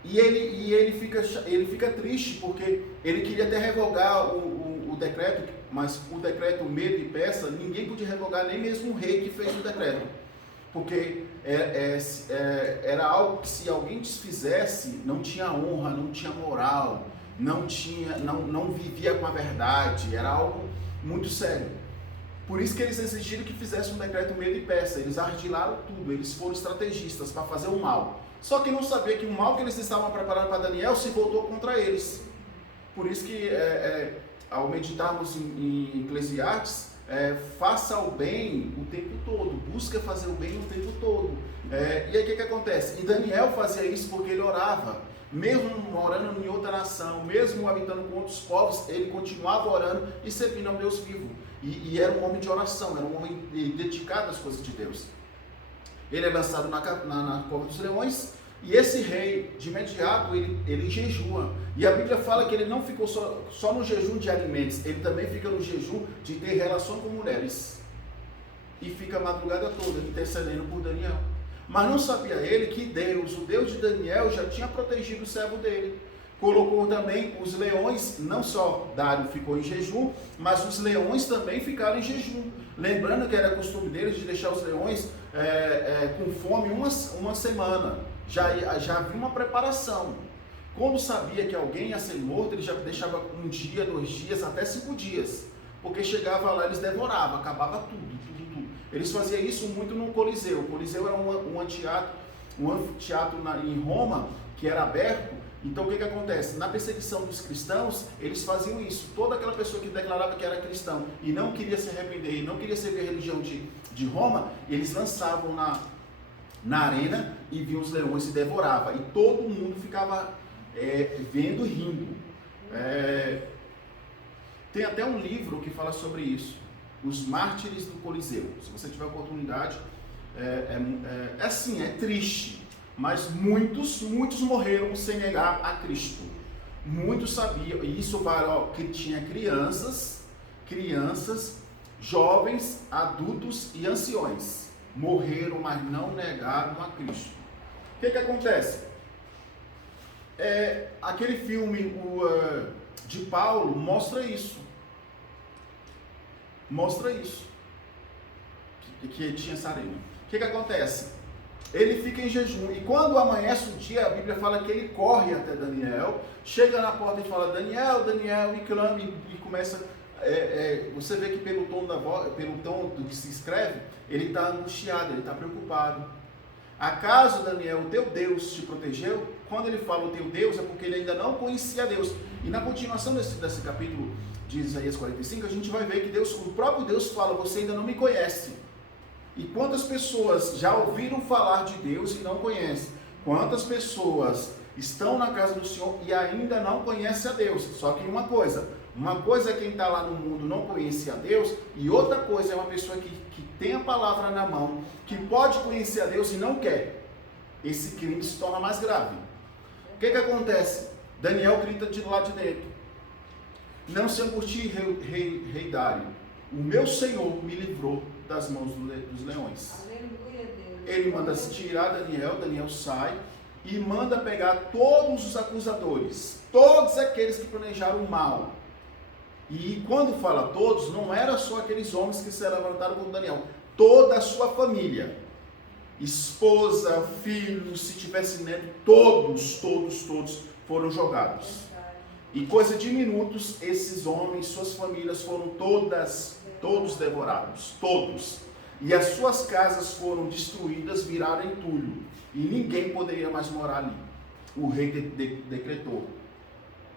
e ele fica triste, porque ele queria até revogar o decreto, mas o decreto Medo e Persa, ninguém podia revogar, nem mesmo o rei que fez o decreto, porque era algo que, se alguém desfizesse, não tinha honra, não tinha moral, não vivia com a verdade, era algo muito sério. Por isso que eles exigiram que fizesse um decreto Medo e Persa. Eles ardilaram tudo, eles foram estrategistas para fazer o mal. Só que não sabia que o mal que eles estavam preparando para Daniel se voltou contra eles. Por isso que ao meditarmos em Eclesiastes, faça o bem o tempo todo, busca fazer o bem o tempo todo. E aí o que acontece? E Daniel fazia isso porque ele orava. Mesmo morando em outra nação, mesmo habitando com outros povos, ele continuava orando e servindo ao Deus vivo. E era um homem de oração, era um homem dedicado às coisas de Deus. Ele é lançado na cova dos leões, e esse rei, de imediato, ele jejua. E a Bíblia fala que ele não ficou só no jejum de alimentos, ele também fica no jejum de ter relação com mulheres. E fica a madrugada toda intercedendo por Daniel. Mas não sabia ele que Deus, o Deus de Daniel, já tinha protegido o servo dele. Colocou também os leões, não só Dário ficou em jejum, mas os leões também ficaram em jejum. Lembrando que era costume deles de deixar os leões com fome uma semana. Já havia uma preparação. Quando sabia que alguém ia ser morto, ele já deixava 1 dia, 2 dias, até 5 dias. Porque chegava lá, eles devoravam, acabava tudo. Eles faziam isso muito no Coliseu. O Coliseu era um anfiteatro em Roma, que era aberto. Então o que acontece? Na perseguição dos cristãos, eles faziam isso. Toda aquela pessoa que declarava que era cristão e não queria se arrepender, e não queria seguir a religião de Roma, eles lançavam na arena e viam os leões e devoravam. E todo mundo ficava vendo e rindo. Tem até um livro que fala sobre isso. Os Mártires do Coliseu. Se você tiver oportunidade, é triste, mas muitos morreram sem negar a Cristo. Muitos sabiam, e isso que tinha crianças, jovens, adultos e anciões. Morreram, mas não negaram a Cristo. O que acontece? Aquele filme de Paulo mostra isso. Que tinha essa arena. O que acontece? Ele fica em jejum, e quando amanhece o dia, a Bíblia fala que ele corre até Daniel, chega na porta e fala, Daniel, e clama, e começa, você vê que pelo tom da voz, pelo tom do que se escreve, ele está angustiado, ele está preocupado. Acaso, Daniel, o teu Deus te protegeu? Quando ele fala o teu Deus, é porque ele ainda não conhecia Deus. E na continuação desse capítulo de Isaías 45, a gente vai ver que o próprio Deus fala, você ainda não me conhece. E quantas pessoas já ouviram falar de Deus e não conhecem? Quantas pessoas estão na casa do Senhor e ainda não conhecem a Deus? Só que uma coisa é quem está lá no mundo não conhece a Deus, e outra coisa é uma pessoa que tem a palavra na mão, que pode conhecer a Deus e não quer. Esse crime se torna mais grave. O que acontece? Daniel grita de lá de dentro. Não se angustie, rei Dário. O meu Senhor me livrou das mãos dos leões. Aleluia, Deus. Ele manda tirar Daniel sai e manda pegar todos os acusadores, todos aqueles que planejaram o mal. E quando fala todos, não era só aqueles homens que se levantaram com Daniel, toda a sua família, esposa, filhos, se tivesse neto, todos foram jogados. E coisa de minutos, esses homens, suas famílias foram todos devorados, todos. E as suas casas foram destruídas, viraram entulho. E ninguém poderia mais morar ali. O rei decretou.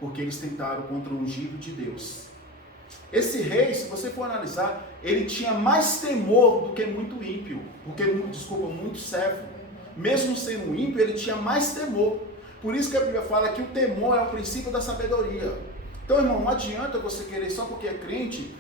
Porque eles tentaram contra o ungido de Deus. Esse rei, se você for analisar, ele tinha mais temor do que muito ímpio. Muito servo. Mesmo sendo ímpio, ele tinha mais temor. Por isso que a Bíblia fala que o temor é o princípio da sabedoria. Então, irmão, não adianta você querer, só porque é crente,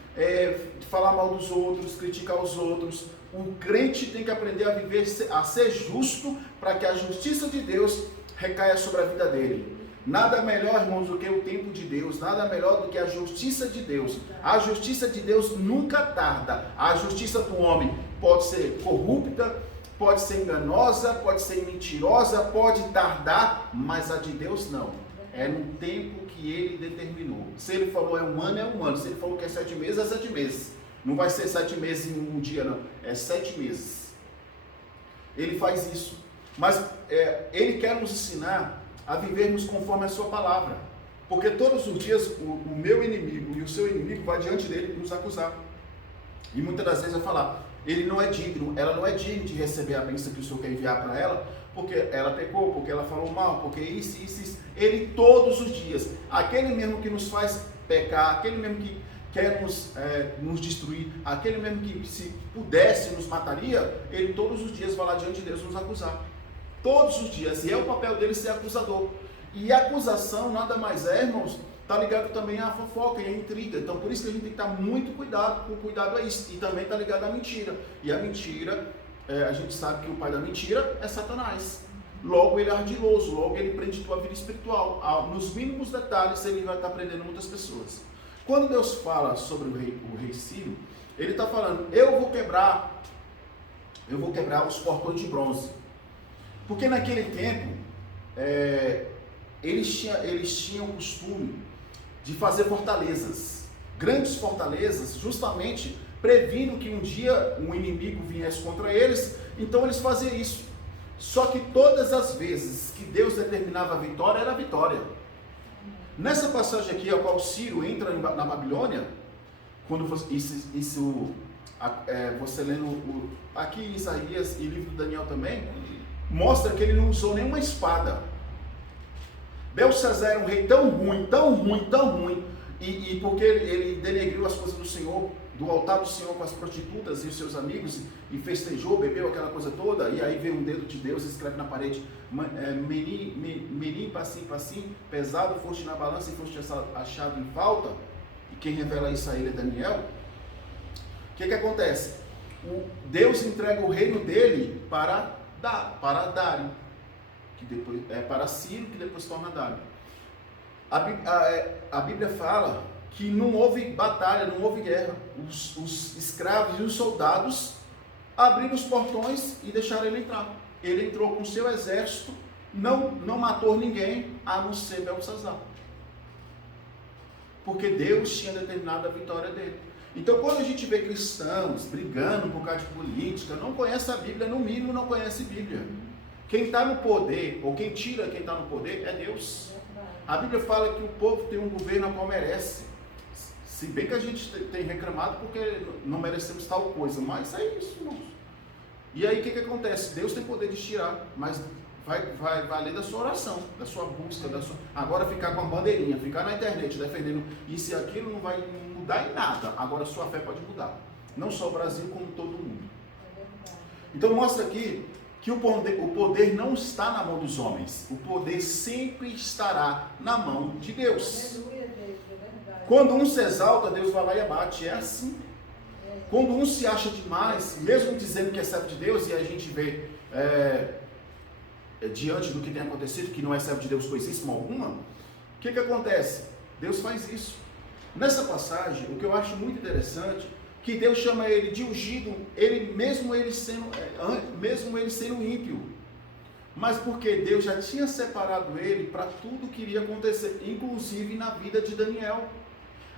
falar mal dos outros, criticar os outros. O crente tem que aprender a viver, a ser justo, para que a justiça de Deus recaia sobre a vida dele. Nada melhor, irmãos, do que o tempo de Deus, nada melhor do que a justiça de Deus. A justiça de Deus nunca tarda. A justiça do homem pode ser corrupta, pode ser enganosa, pode ser mentirosa, pode tardar, mas a de Deus não. É no tempo que ele determinou. Se ele falou é um ano, é um ano. Se ele falou que é 7 meses, é 7 meses. Não vai ser 7 meses em um dia, não. É 7 meses. Ele faz isso. Mas ele quer nos ensinar a vivermos conforme a sua palavra. Porque todos os dias o meu inimigo e o seu inimigo vai diante dele nos acusar. E muitas das vezes vai falar, ele não é digno, ela não é digna de receber a bênção que o Senhor quer enviar para ela, porque ela pecou, porque ela falou mal, porque isso. Ele todos os dias, aquele mesmo que nos faz pecar, aquele mesmo que quer nos destruir, aquele mesmo que se pudesse nos mataria, ele todos os dias vai lá diante de Deus nos acusar. Todos os dias, e é o papel dele ser acusador. E a acusação nada mais é, irmãos, está ligado também à fofoca e à intriga. Então por isso que a gente tem que estar muito cuidado a isso. E também está ligado à mentira. E a mentira, a gente sabe que o pai da mentira é Satanás. Logo ele é ardiloso, logo ele prende tua vida espiritual. Nos mínimos detalhes ele vai estar prendendo muitas pessoas. Quando Deus fala sobre o rei Ciro, ele está falando, eu vou quebrar os portões de bronze. Porque naquele tempo, eles tinham o costume de fazer fortalezas, grandes fortalezas, justamente previndo que um dia um inimigo viesse contra eles, então eles faziam isso. Só que todas as vezes que Deus determinava a vitória, era a vitória. Nessa passagem aqui, a qual Ciro entra na Babilônia, quando você lendo aqui em Isaías e livro de Daniel também, mostra que ele não usou nenhuma espada. Belsazar era um rei tão ruim, e porque ele denegriu as coisas do Senhor, do altar do Senhor com as prostitutas e os seus amigos, e festejou, bebeu aquela coisa toda, e aí vem um dedo de Deus e escreve na parede, menim, passim, pesado foste na balança e foste achado em falta, e quem revela isso a ele é Daniel. O que acontece? Deus entrega o reino dele para Dário, que depois para Ciro, que depois torna Dário. A Bíblia fala que não houve batalha, não houve guerra. Os escravos e os soldados abriram os portões e deixaram ele entrar. Ele entrou com seu exército, não matou ninguém, a não ser Belsazar. Porque Deus tinha determinado a vitória dele. Então, quando a gente vê cristãos brigando por causa de política, não conhece a Bíblia, no mínimo não conhece a Bíblia. Quem está no poder, ou quem tira quem está no poder, é Deus. A Bíblia fala que o povo tem um governo a qual merece. Se bem que a gente tem reclamado porque não merecemos tal coisa, mas é isso, irmãos. E aí o que acontece? Deus tem poder de tirar, mas vai valer da sua oração, da sua busca, agora ficar com a bandeirinha, ficar na internet defendendo isso e aquilo não vai mudar em nada. Agora a sua fé pode mudar. Não só o Brasil, como todo mundo. Então mostra aqui que o poder não está na mão dos homens. O poder sempre estará na mão de Deus. Quando um se exalta, Deus vai lá e abate. É assim. Quando um se acha demais, mesmo dizendo que é servo de Deus, e a gente vê diante do que tem acontecido, que não é servo de Deus coisíssima alguma, o que acontece? Deus faz isso. Nessa passagem, o que eu acho muito interessante, que Deus chama ele de ungido, mesmo ele sendo ímpio, mas porque Deus já tinha separado ele para tudo que iria acontecer, inclusive na vida de Daniel.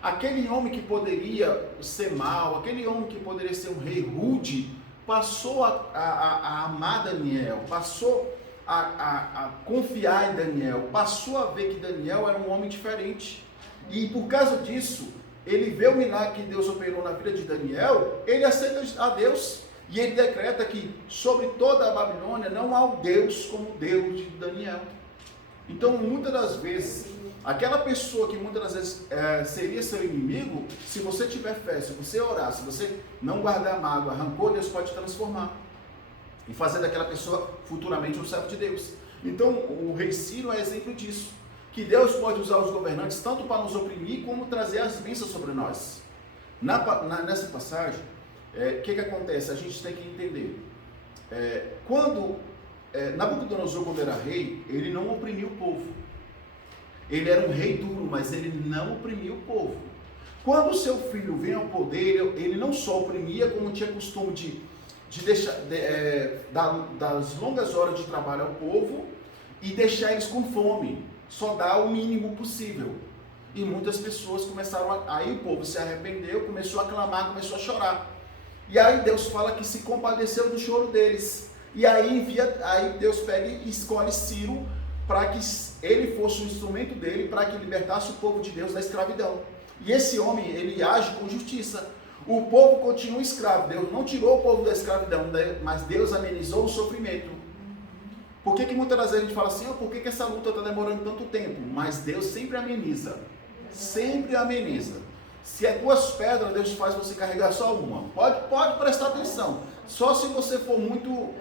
Aquele homem que poderia ser mau, aquele homem que poderia ser um rei rude, passou a amar Daniel, passou a confiar em Daniel, passou a ver que Daniel era um homem diferente. E por causa disso, ele vê o milagre que Deus operou na vida de Daniel, ele aceita a Deus, e ele decreta que sobre toda a Babilônia não há um Deus como o Deus de Daniel. Então, muitas das vezes, aquela pessoa que muitas das vezes seria seu inimigo, se você tiver fé, se você orar, se você não guardar mágoa, rancor, Deus pode te transformar e fazer daquela pessoa futuramente um servo de Deus. Então, o rei Ciro é exemplo disso. que Deus pode usar os governantes tanto para nos oprimir, como trazer as bênçãos sobre nós. Nessa passagem, o que acontece? A gente tem que entender. Quando Nabucodonosor, quando era rei, ele não oprimiu o povo. Ele era um rei duro, mas ele não oprimiu o povo. Quando o seu filho vem ao poder, ele não só oprimia, como tinha costume de deixar, das longas horas de trabalho ao povo e deixar eles com fome, só dar o mínimo possível. E muitas pessoas começaram aí o povo se arrependeu, começou a clamar, começou a chorar. E aí Deus fala que se compadeceu do choro deles. E aí Deus pega e escolhe Ciro para que ele fosse o instrumento dele para que libertasse o povo de Deus da escravidão. E esse homem, ele age com justiça. O povo continua escravo. Deus não tirou o povo da escravidão, mas Deus amenizou o sofrimento. Por que muitas das vezes a gente fala assim, por que essa luta está demorando tanto tempo? Mas Deus sempre ameniza. Sempre ameniza. Se é 2 pedras, Deus faz você carregar só uma. Pode prestar atenção. Só se você for muito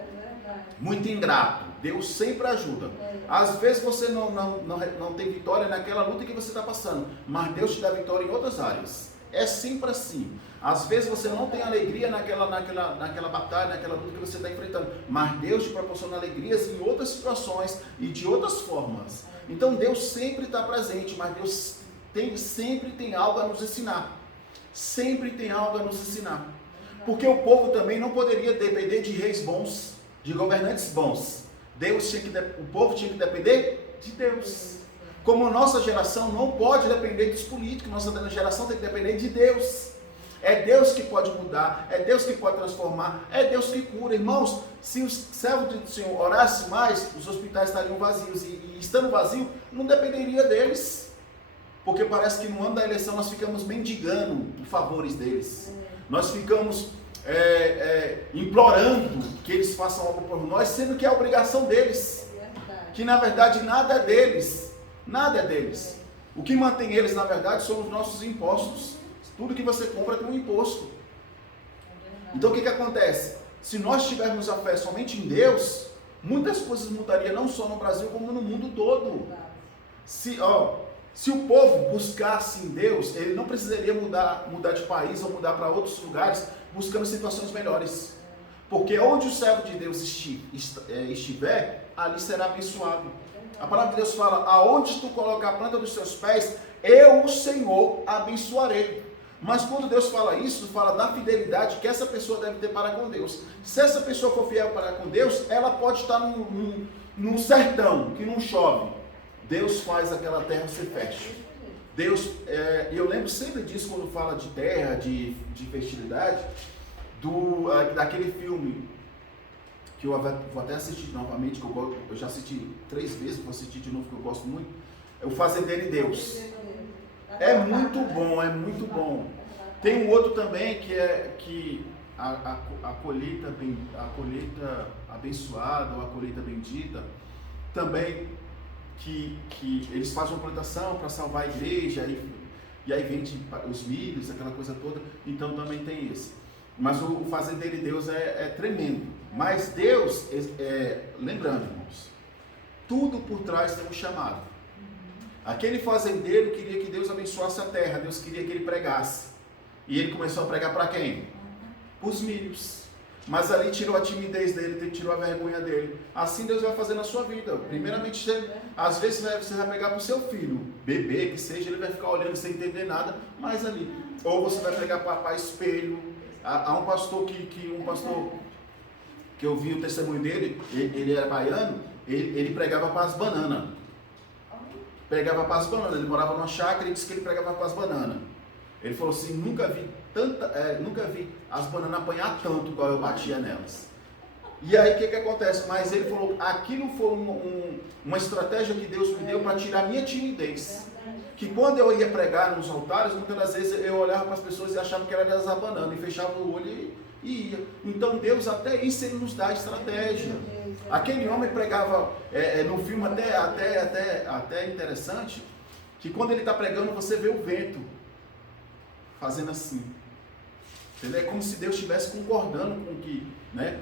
ingrato. Deus sempre ajuda. Às vezes você não tem vitória naquela luta que você está passando, mas Deus te dá vitória em outras áreas. É sempre assim. Às vezes você não tem alegria naquela batalha, naquela luta que você está enfrentando, mas Deus te proporciona alegrias em outras situações e de outras formas. Então Deus sempre está presente, mas Deus sempre tem algo a nos ensinar. Sempre tem algo a nos ensinar. Porque o povo também não poderia depender de reis bons, de governantes bons. O povo tinha que depender de Deus. Como nossa geração não pode depender dos políticos, nossa geração tem que depender de Deus. É Deus que pode mudar, é Deus que pode transformar, é Deus que cura. Irmãos, se os servos do Senhor orassem mais, os hospitais estariam vazios. E estando vazio, não dependeria deles. Porque parece que no ano da eleição nós ficamos mendigando os favores deles. Nós ficamos implorando que eles façam algo por nós, sendo que é a obrigação deles. Que na verdade nada é deles. Nada é deles. O que mantém eles, na verdade, são os nossos impostos. Tudo que você compra tem um imposto. Então o que acontece? Se nós tivermos a fé somente em Deus, muitas coisas mudariam, não só no Brasil, como no mundo todo. Se o povo buscasse em Deus, ele não precisaria mudar de país ou mudar para outros lugares, buscando situações melhores. Porque onde o servo de Deus estiver, ali será abençoado. A palavra de Deus fala, aonde tu colocar a planta dos teus pés, eu, o Senhor, abençoarei. Mas quando Deus fala isso, fala da fidelidade que essa pessoa deve ter para com Deus. Se essa pessoa for fiel para com Deus, ela pode estar num sertão, que não chove. Deus faz aquela terra ser fértil. Deus, eu lembro sempre disso quando fala de terra, de fertilidade, daquele filme, que eu vou até assistir novamente, que eu já assisti 3 vezes, vou assistir de novo, que eu gosto muito, é o Fazendeiro e Deus. É muito bom, é muito bom. Tem um outro também que a colheita abençoada, ou a colheita bendita, também que eles fazem uma plantação para salvar a igreja, e aí vende os milhos, aquela coisa toda, então também tem esse. Mas o Fazendeiro de Deus é tremendo. Mas Deus, lembrando, irmãos, tudo por trás tem um chamado. Aquele fazendeiro queria que Deus abençoasse a terra, Deus queria que ele pregasse. E ele começou a pregar para quem? Os milhos. Mas ali tirou a timidez dele, tirou a vergonha dele. Assim Deus vai fazer na sua vida. Primeiramente, às vezes você vai pregar para o seu filho, bebê que seja, ele vai ficar olhando sem entender nada, mas ali. Ou você vai pregar para espelho. Há um pastor que eu vi o testemunho dele, ele era baiano, ele pregava para as bananas. Ele morava numa chácara e disse que ele pregava para as bananas. Ele falou assim, nunca vi as bananas apanhar tanto igual eu batia nelas. E aí o que acontece? Mas ele falou, aquilo foi uma estratégia que Deus me deu para tirar a minha timidez. Que quando eu ia pregar nos altares, muitas das vezes eu olhava para as pessoas e achava que era delas a banana, e fechava o olho e ia. Então Deus, até isso, Ele nos dá estratégia. Aquele homem pregava, no filme até interessante, que quando ele está pregando, você vê o vento fazendo assim. Entendeu? É como se Deus estivesse concordando com o que, né?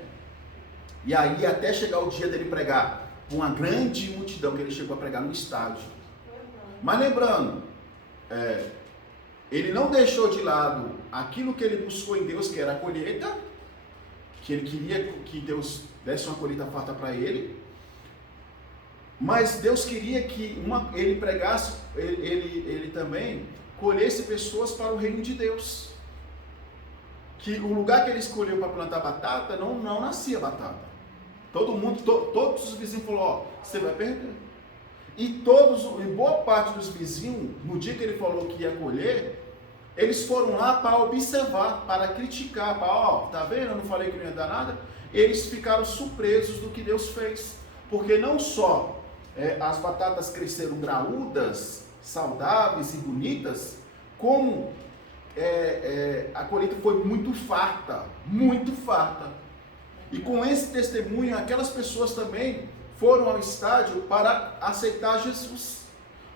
E aí, até chegar o dia dele pregar, com uma grande multidão, que ele chegou a pregar no estádio. Mas lembrando, ele não deixou de lado aquilo que ele buscou em Deus, que era a colheita, que ele queria que Deus desse uma colheita farta para ele, mas Deus queria que ele pregasse, ele também colhesse pessoas para o reino de Deus. Que o lugar que ele escolheu para plantar batata, não nascia batata. Todos os vizinhos falaram, você vai perder. E boa parte dos vizinhos, no dia que ele falou que ia colher, eles foram lá para observar, para criticar, tá vendo, eu não falei que não ia dar nada? Eles ficaram surpresos do que Deus fez. Porque não só as batatas cresceram graúdas, saudáveis e bonitas, como a colheita foi muito farta, muito farta. E com esse testemunho, aquelas pessoas também foram ao estádio para aceitar Jesus.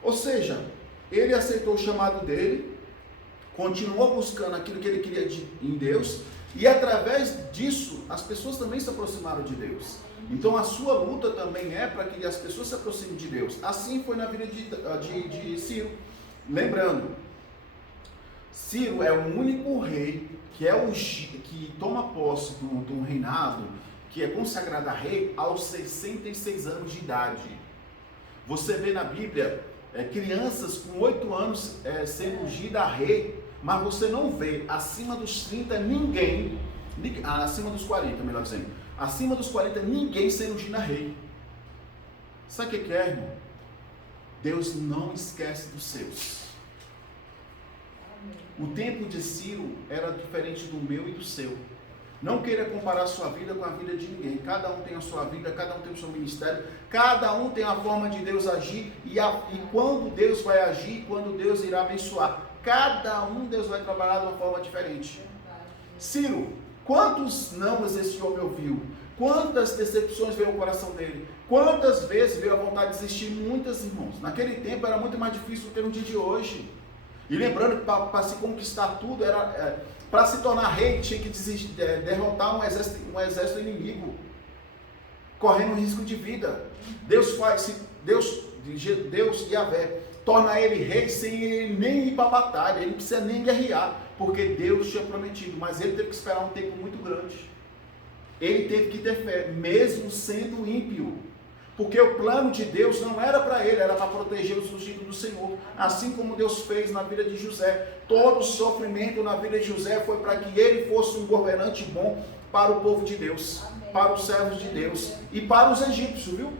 Ou seja, ele aceitou o chamado dele, continuou buscando aquilo que ele queria em Deus, e através disso, as pessoas também se aproximaram de Deus. Então a sua luta também é para que as pessoas se aproximem de Deus. Assim foi na vida de Ciro. Lembrando, Ciro é o único rei que toma posse do reinado, que é consagrado a rei aos 66 anos de idade. Você vê na Bíblia crianças com 8 anos sendo ungida a rei, mas você não vê acima dos 30 ninguém, acima dos 40, melhor dizendo, acima dos 40 ninguém sendo ungido a rei. Sabe o que é, irmão? Deus não esquece dos seus. O tempo de Ciro era diferente do meu e do seu. Não queira comparar a sua vida com a vida de ninguém. Cada um tem a sua vida, cada um tem o seu ministério, cada um tem a forma de Deus agir e quando Deus vai agir, quando Deus irá abençoar. Cada um Deus vai trabalhar de uma forma diferente. Ciro, quantos não esse homem ouviu? Quantas decepções veio ao coração dele? Quantas vezes veio a vontade de desistir? Muitas, irmãos. Naquele tempo era muito mais difícil do que no dia de hoje. E lembrando que para se conquistar tudo, para se tornar rei, tinha que derrotar um exército inimigo, correndo risco de vida. Deus Yahvé, torna ele rei sem ele nem ir para a batalha, ele não precisa nem guerrear, porque Deus tinha prometido, mas ele teve que esperar um tempo muito grande. Ele teve que ter fé, mesmo sendo ímpio. Porque o plano de Deus não era para ele, era para proteger os ungidos do Senhor. Assim como Deus fez na vida de José. Todo o sofrimento na vida de José foi para que ele fosse um governante bom para o povo de Deus, amém, para os servos de Deus e para os egípcios, viu?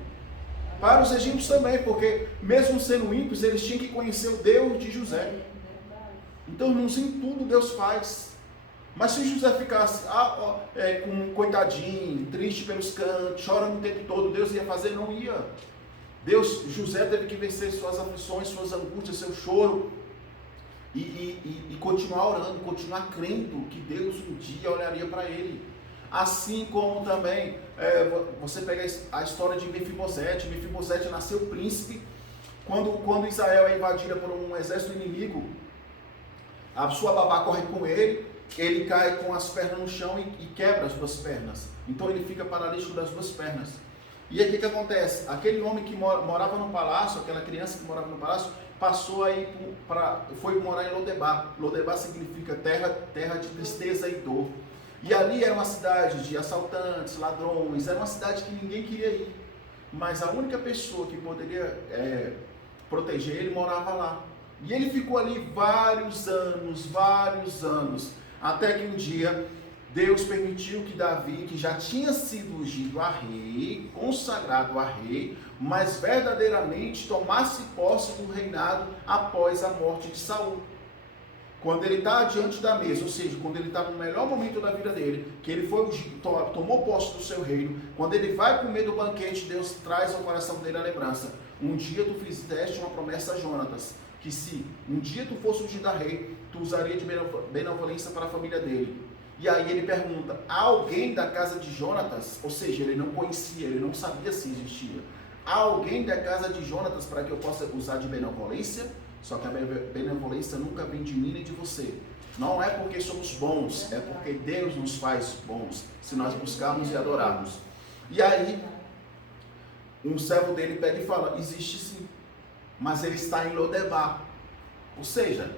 Para os egípcios também, porque mesmo sendo ímpios, eles tinham que conhecer o Deus de José. Então, irmãos, em tudo Deus faz. Mas se José ficasse com um coitadinho, triste pelos cantos, chorando o tempo todo, Deus ia fazer? Não ia. José teve que vencer suas aflições, suas angústias, seu choro, e continuar orando, continuar crendo que Deus um dia olharia para ele. Assim como também, você pega a história de Mefibosete. Mefibosete nasceu príncipe, quando Israel é invadida por um exército inimigo, a sua babá corre com ele cai com as pernas no chão e quebra as duas pernas. Então ele fica paralítico das duas pernas. E aí o que acontece? Aquele homem que morava no palácio, aquela criança que morava no palácio, passou aí foi morar em Lodebar. Lodebar significa terra de tristeza e dor. E ali era uma cidade de assaltantes, ladrões, era uma cidade que ninguém queria ir. Mas a única pessoa que poderia proteger ele morava lá. E ele ficou ali vários anos. Até que um dia, Deus permitiu que Davi, que já tinha sido ungido a rei, consagrado a rei, mas verdadeiramente tomasse posse do reinado após a morte de Saul. Quando ele está diante da mesa, ou seja, quando ele está no melhor momento da vida dele, que ele foi ungido, tomou posse do seu reino, quando ele vai comer do banquete, Deus traz ao coração dele a lembrança. Um dia tu fizeste uma promessa a Jonatas, que se um dia tu fosse ungido a rei, tu usaria de benevolência para a família dele. E aí ele pergunta, há alguém da casa de Jonatas? Ou seja, ele não conhecia, ele não sabia se existia. Há alguém da casa de Jonatas para que eu possa usar de benevolência? Só que a benevolência nunca vem de mim nem de você. Não é porque somos bons, é porque Deus nos faz bons, se nós buscarmos e adorarmos. E aí, um servo dele pega e fala, existe sim. mas ele está em Lodebar. Ou seja,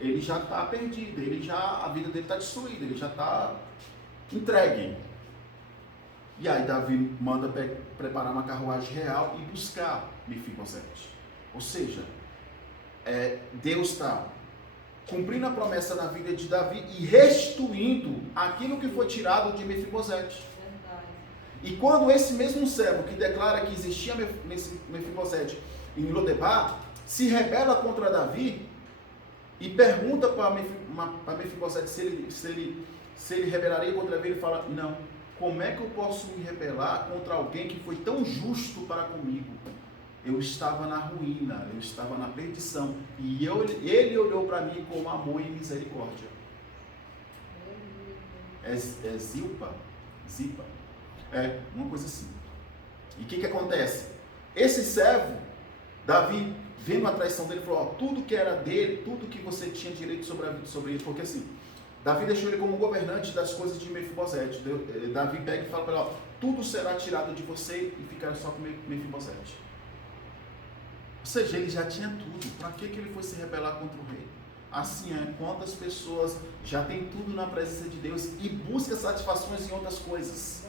ele já está perdido, a vida dele está destruída, ele já está entregue. E aí Davi manda preparar uma carruagem real e buscar Mefibosete. Ou seja, Deus está cumprindo a promessa na vida de Davi e restituindo aquilo que foi tirado de Mefibosete. E quando esse mesmo servo que declara que existia Mefibosete em Lodebar se rebela contra Davi e pergunta para Mefibosete se ele rebelaria contra Davi, ele fala: não, como é que eu posso me rebelar contra alguém que foi tão justo para comigo? Eu estava na ruína, eu estava na perdição, e ele olhou para mim com amor e misericórdia. Zipa, uma coisa assim. E o que acontece? Esse servo, Davi, vendo a traição dele, falou: tudo que era dele, tudo que você tinha direito sobre ele, porque assim, Davi deixou ele como governante das coisas de Mefibosete. Davi pega e fala para ele: tudo será tirado de você e ficará só com Mefibosete. Ou seja, ele já tinha tudo. Para que ele foi se rebelar contra o rei? Assim quantas pessoas já têm tudo na presença de Deus e buscam satisfações em outras coisas.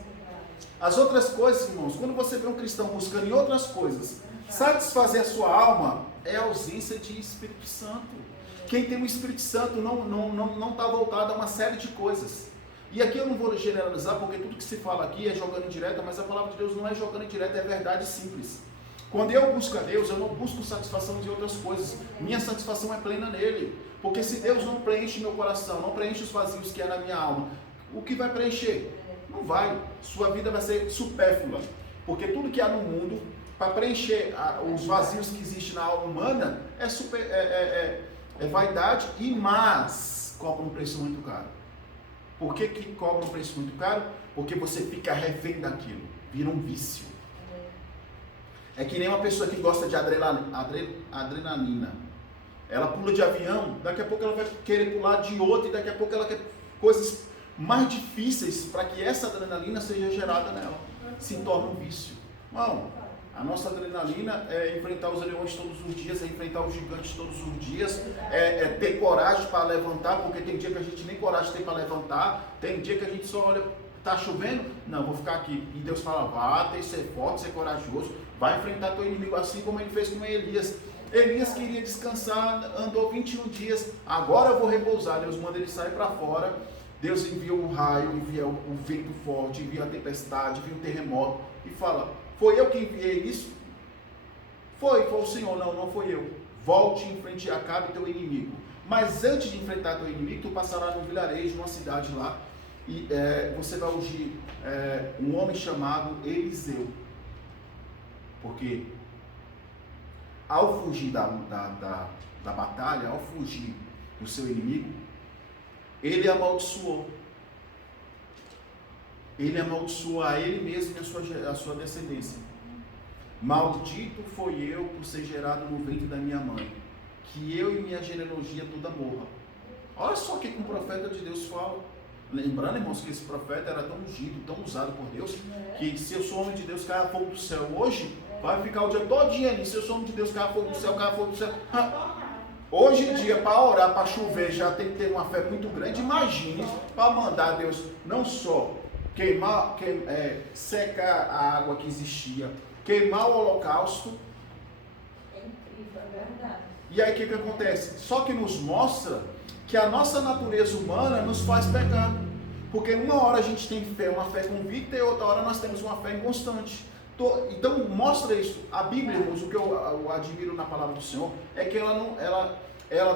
As outras coisas, irmãos, quando você vê um cristão buscando em outras coisas satisfazer a sua alma, é a ausência de Espírito Santo. Quem tem o Espírito Santo não está voltado a uma série de coisas. E aqui eu não vou generalizar, porque tudo que se fala aqui é jogando indireta, mas a palavra de Deus não é jogando indireta, é verdade simples. Quando eu busco a Deus, eu não busco satisfação de outras coisas. Minha satisfação é plena nele. Porque se Deus não preenche meu coração, não preenche os vazios que há na minha alma, o que vai preencher? Não vai. Sua vida vai ser supérflua. Porque tudo que há no mundo, para preencher os vazios que existem na alma humana, é vaidade, mas cobra um preço muito caro. Por que cobra um preço muito caro? Porque você fica refém daquilo. Vira um vício. É que nem uma pessoa que gosta de adrenalina. Ela pula de avião, daqui a pouco ela vai querer pular de outro, e daqui a pouco ela quer coisas mais difíceis para que essa adrenalina seja gerada nela. Se torna um vício. Não, a nossa adrenalina é enfrentar os leões todos os dias, é enfrentar os gigantes todos os dias, é ter coragem para levantar, porque tem dia que a gente nem coragem tem para levantar, tem dia que a gente só olha, tá chovendo? Não, vou ficar aqui. E Deus fala: vá, tem que ser forte, ser corajoso, vai enfrentar teu inimigo, assim como ele fez com Elias. Elias queria descansar, andou 21 dias, agora eu vou repousar. Deus manda ele sair para fora, Deus envia o raio, envia o vento forte, envia a tempestade, envia o terremoto, e fala: foi eu que enviei isso? Foi o Senhor. Não foi eu. Volte em frente a Acabe, teu inimigo. Mas antes de enfrentar teu inimigo, tu passará num vilarejo, numa cidade lá, e você vai ungir um homem chamado Eliseu. Porque ao fugir da batalha, ao fugir do seu inimigo, ele amaldiçoou. Ele amaldiçoou a ele mesmo e a sua descendência. Maldito foi eu por ser gerado no ventre da minha mãe, que eu e minha genealogia toda morra. Olha só o que um profeta de Deus fala. Lembrando, irmãos, que esse profeta era tão ungido, tão usado por Deus, que se eu sou homem de Deus, caia fogo do céu. Hoje, vai ficar o dia todinho ali. Se eu sou homem de Deus, caia fogo do céu, caia fogo do céu. Hoje em dia, para orar, para chover, já tem que ter uma fé muito grande. Imagine para mandar Deus não só secar a água que existia, queimar o holocausto. É incrível, é verdade. E aí o que acontece? Só que nos mostra que a nossa natureza humana nos faz pecar. Porque uma hora a gente tem fé, uma fé convicta, e outra hora nós temos uma fé inconstante. Então mostra isso. A Bíblia, irmãos, o que eu admiro na palavra do Senhor é que ela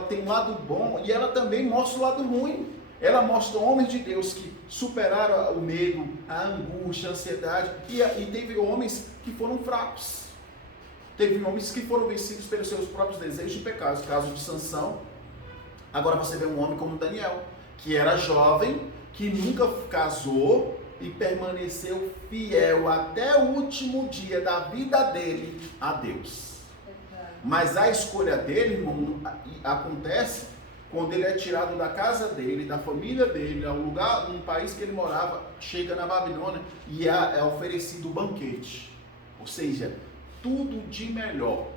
tem um lado bom e ela também mostra o lado ruim. Ela mostra homens de Deus que superaram o medo, a angústia, a ansiedade, e teve homens que foram fracos. Teve homens que foram vencidos pelos seus próprios desejos e pecados. Caso de Sansão. Agora você vê um homem como Daniel, que era jovem, que nunca casou e permaneceu fiel até o último dia da vida dele a Deus. Mas a escolha dele, irmão, acontece quando ele é tirado da casa dele, da família dele, ao lugar, num país que ele morava, chega na Babilônia e é oferecido banquete. Ou seja, tudo de melhor.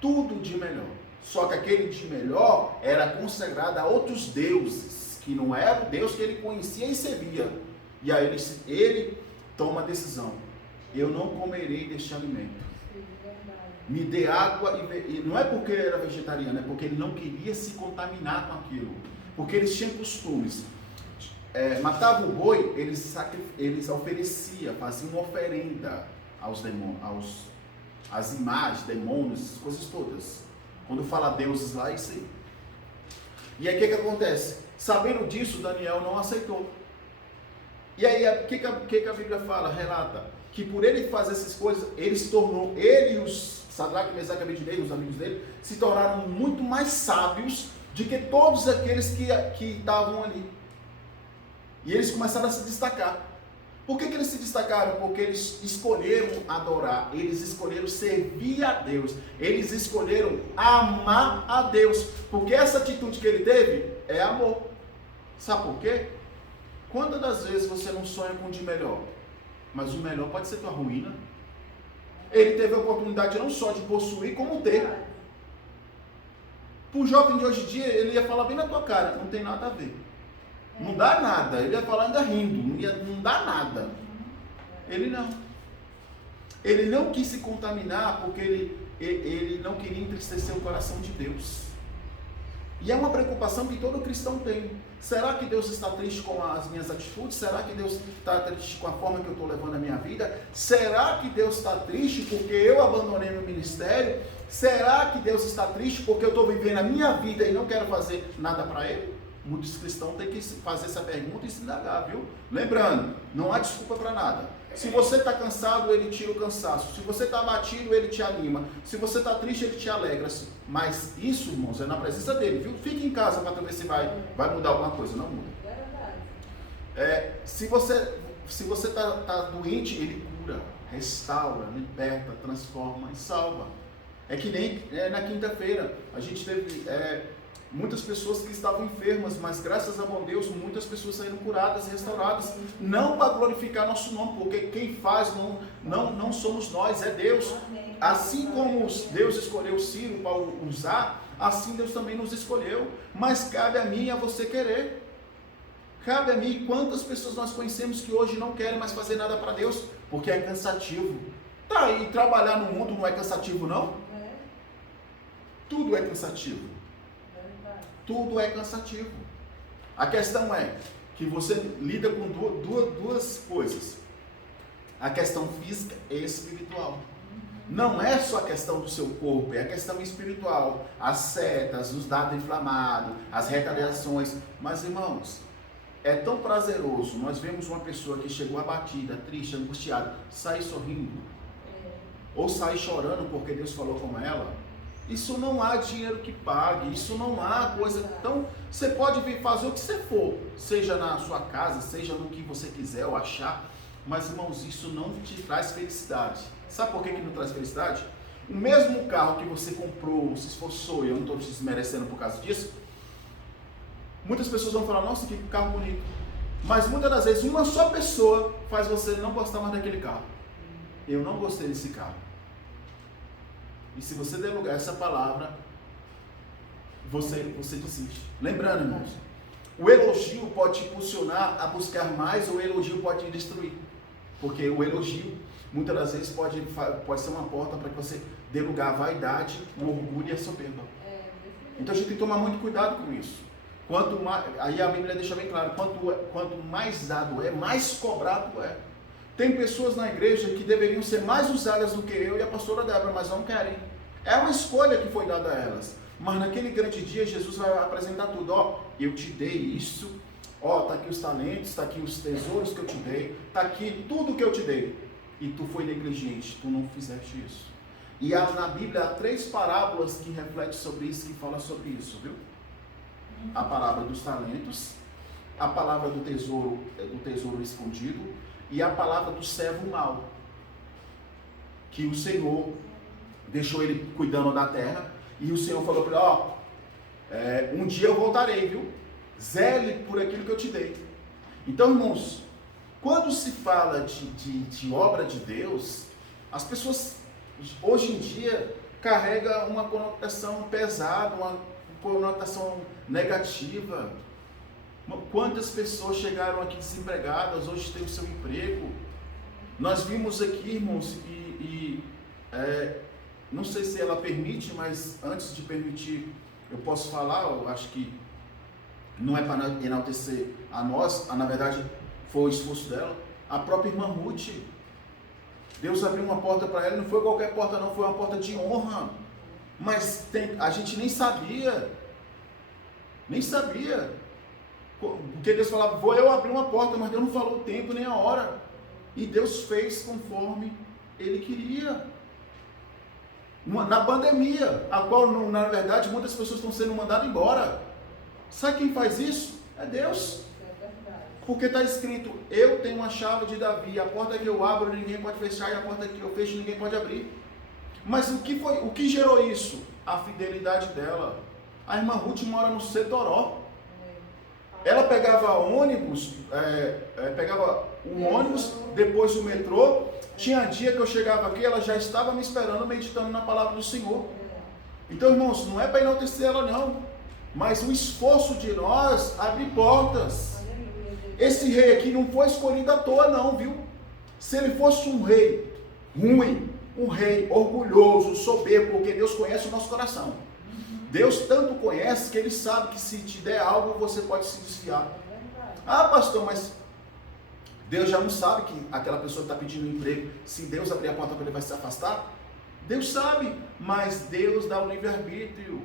tudo de melhor. Só que aquele de melhor era consagrado a outros deuses, que não era o Deus que ele conhecia e servia. E aí ele toma a decisão: eu não comerei deste alimento. Me dê água, e não é porque ele era vegetariano, é porque ele não queria se contaminar com aquilo. Porque eles tinham costumes. Matavam o boi, eles ofereciam, faziam uma oferenda aos demônios, às imagens, demônios, essas coisas todas. Quando fala deuses lá, é isso aí. E aí o que acontece? Sabendo disso, Daniel não aceitou. E aí o que a Bíblia fala, relata? Que por ele fazer essas coisas, ele se tornou, ele e os Sadraque, Mesaque e Abednego, os amigos dele, se tornaram muito mais sábios do que todos aqueles que estavam ali. E eles começaram a se destacar. Por que eles se destacaram? Porque eles escolheram adorar, eles escolheram servir a Deus, eles escolheram amar a Deus. Porque essa atitude que ele teve é amor. Sabe por quê? Quantas das vezes você não sonha com o de melhor? Mas o melhor pode ser tua ruína. Ele teve a oportunidade não só de possuir, como ter. Para o jovem de hoje em dia, ele ia falar bem na tua cara: não tem nada a ver. Não dá nada. Ele ia falar ainda rindo, não dá nada. Ele não. Ele não quis se contaminar porque ele não queria entristecer o coração de Deus. E é uma preocupação que todo cristão tem. Será que Deus está triste com as minhas atitudes? Será que Deus está triste com a forma que eu estou levando a minha vida? Será que Deus está triste porque eu abandonei meu ministério? Será que Deus está triste porque eu estou vivendo a minha vida e não quero fazer nada para Ele? Muitos cristãos têm que fazer essa pergunta e se indagar, viu? Lembrando, não há desculpa para nada. Se você está cansado, Ele tira o cansaço. Se você está abatido, Ele te anima. Se você está triste, Ele te alegra. Mas isso, irmãos, é na presença dEle, viu? Fique em casa para ver se vai mudar alguma coisa. Não muda. Se você está doente, Ele cura, restaura, liberta, transforma e salva. É que nem na quinta-feira, a gente teve muitas pessoas que estavam enfermas, mas graças a bom Deus, muitas pessoas saíram curadas e restauradas. Não para glorificar nosso nome, porque quem faz não somos nós, é Deus. Assim como Deus escolheu Ciro para usar, assim Deus também nos escolheu. Mas cabe a mim e a você querer. Cabe a mim. Quantas pessoas nós conhecemos que hoje não querem mais fazer nada para Deus, porque é cansativo. Tá aí, trabalhar no mundo não é cansativo, não? Tudo é cansativo. Tudo é cansativo. A questão é que você lida com duas coisas: a questão física e espiritual. Não é só a questão do seu corpo, é a questão espiritual. As setas, os dados inflamados, as retaliações. Mas, irmãos, é tão prazeroso nós vemos uma pessoa que chegou abatida, triste, angustiada, sair sorrindo, ou sair chorando porque Deus falou com ela. Isso não há dinheiro que pague, isso não há coisa. Então, você pode vir fazer o que você for, seja na sua casa, seja no que você quiser ou achar, mas, irmãos, isso não te traz felicidade. Sabe por que não traz felicidade? O mesmo carro que você comprou, se esforçou, e eu não estou te desmerecendo por causa disso, muitas pessoas vão falar: nossa, que carro bonito. Mas muitas das vezes uma só pessoa faz você não gostar mais daquele carro. Eu não gostei desse carro. E se você der lugar a essa palavra, você desiste. Lembrando, irmãos, o elogio pode te impulsionar a buscar mais, ou o elogio pode te destruir. Porque o elogio, muitas das vezes, pode ser uma porta para que você dê lugar à vaidade, o orgulho e a soberba. Então a gente tem que tomar muito cuidado com isso. Quanto mais, aí a Bíblia deixa bem claro: quanto mais dado é, mais cobrado é. Tem pessoas na igreja que deveriam ser mais usadas do que eu e a pastora Débora, mas não querem. É uma escolha que foi dada a elas. Mas naquele grande dia, Jesus vai apresentar tudo. Ó, eu te dei isso. Ó, tá aqui os talentos, tá aqui os tesouros que eu te dei. Tá aqui tudo que eu te dei. E tu foi negligente, tu não fizeste isso. E na Bíblia há 3 parábolas que refletem sobre isso, que falam sobre isso, viu? A parábola dos talentos, a palavra do tesouro escondido, e a palavra do servo mau, que o Senhor deixou ele cuidando da terra, e o Senhor falou para ele: um dia eu voltarei, viu? Zele por aquilo que eu te dei. Então, irmãos, quando se fala de obra de Deus, as pessoas hoje em dia carrega uma conotação pesada, uma conotação negativa. Quantas pessoas chegaram aqui desempregadas, hoje têm o seu emprego. Nós vimos aqui, irmãos, não sei se ela permite, mas antes de permitir, eu posso falar, eu acho que não é para enaltecer a nós, na verdade foi o esforço dela, a própria irmã Ruth. Deus abriu uma porta para ela, não foi qualquer porta não, foi uma porta de honra, mas a gente nem sabia, porque Deus falava, vou eu abrir uma porta, mas Deus não falou o tempo nem a hora, e Deus fez conforme Ele queria. Na pandemia, a qual na verdade muitas pessoas estão sendo mandadas embora, sabe quem faz isso? É Deus. Porque está escrito, eu tenho a chave de Davi, a porta que eu abro ninguém pode fechar, e a porta que eu fecho ninguém pode abrir. Mas o que gerou isso? A fidelidade dela. A irmã Ruth mora no Setoró. Ela pegava ônibus, pegava o ônibus, depois o metrô. Tinha dia que eu chegava aqui, ela já estava me esperando, meditando na palavra do Senhor. Então, irmãos, não é para enaltecer ela não, mas o esforço de nós abre portas. Esse rei aqui não foi escolhido à toa não, viu? Se ele fosse um rei ruim, um rei orgulhoso, soberbo, porque Deus conhece o nosso coração. Deus tanto conhece que Ele sabe que se te der algo, você pode se desviar. Ah, pastor, mas Deus já não sabe que aquela pessoa está pedindo um emprego, se Deus abrir a porta para ele vai se afastar? Deus sabe, mas Deus dá o livre-arbítrio.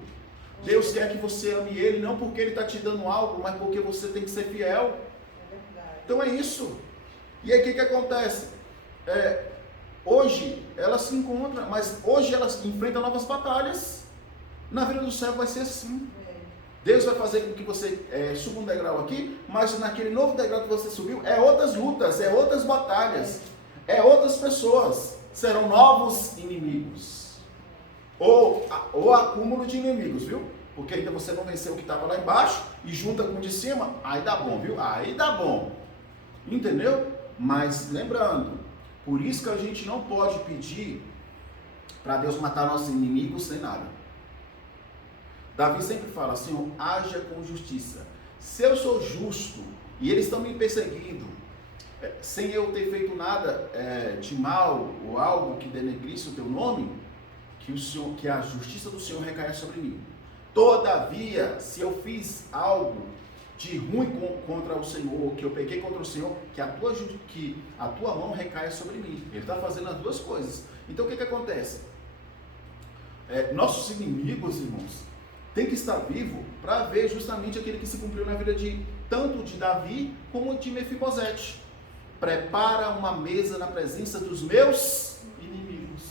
Deus quer que você ame Ele, não porque Ele está te dando algo, mas porque você tem que ser fiel. Então é isso. E aí o que acontece? Hoje ela se encontra, mas hoje ela enfrenta novas batalhas. Na vida do céu vai ser assim. Deus vai fazer com que você suba um degrau aqui, mas naquele novo degrau que você subiu, outras lutas, outras batalhas, outras pessoas, serão novos inimigos, ou acúmulo de inimigos, viu? Porque ainda você não venceu o que estava lá embaixo, e junta com o de cima, aí dá bom, viu? Aí dá bom, entendeu? Mas lembrando, por isso que a gente não pode pedir para Deus matar nossos inimigos sem nada. Davi sempre fala, Senhor, haja com justiça. Se eu sou justo e eles estão me perseguindo, sem eu ter feito nada de mal ou algo que denegrisse o teu nome, que a justiça do Senhor recaia sobre mim. Todavia, se eu fiz algo de ruim contra o Senhor, que eu pequei contra o Senhor, que a tua mão recaia sobre mim. Ele está fazendo as duas coisas. Então o que acontece? Nossos inimigos, irmãos, tem que estar vivo para ver justamente aquele que se cumpriu na vida tanto de Davi como de Mefibosete. Prepara uma mesa na presença dos meus inimigos.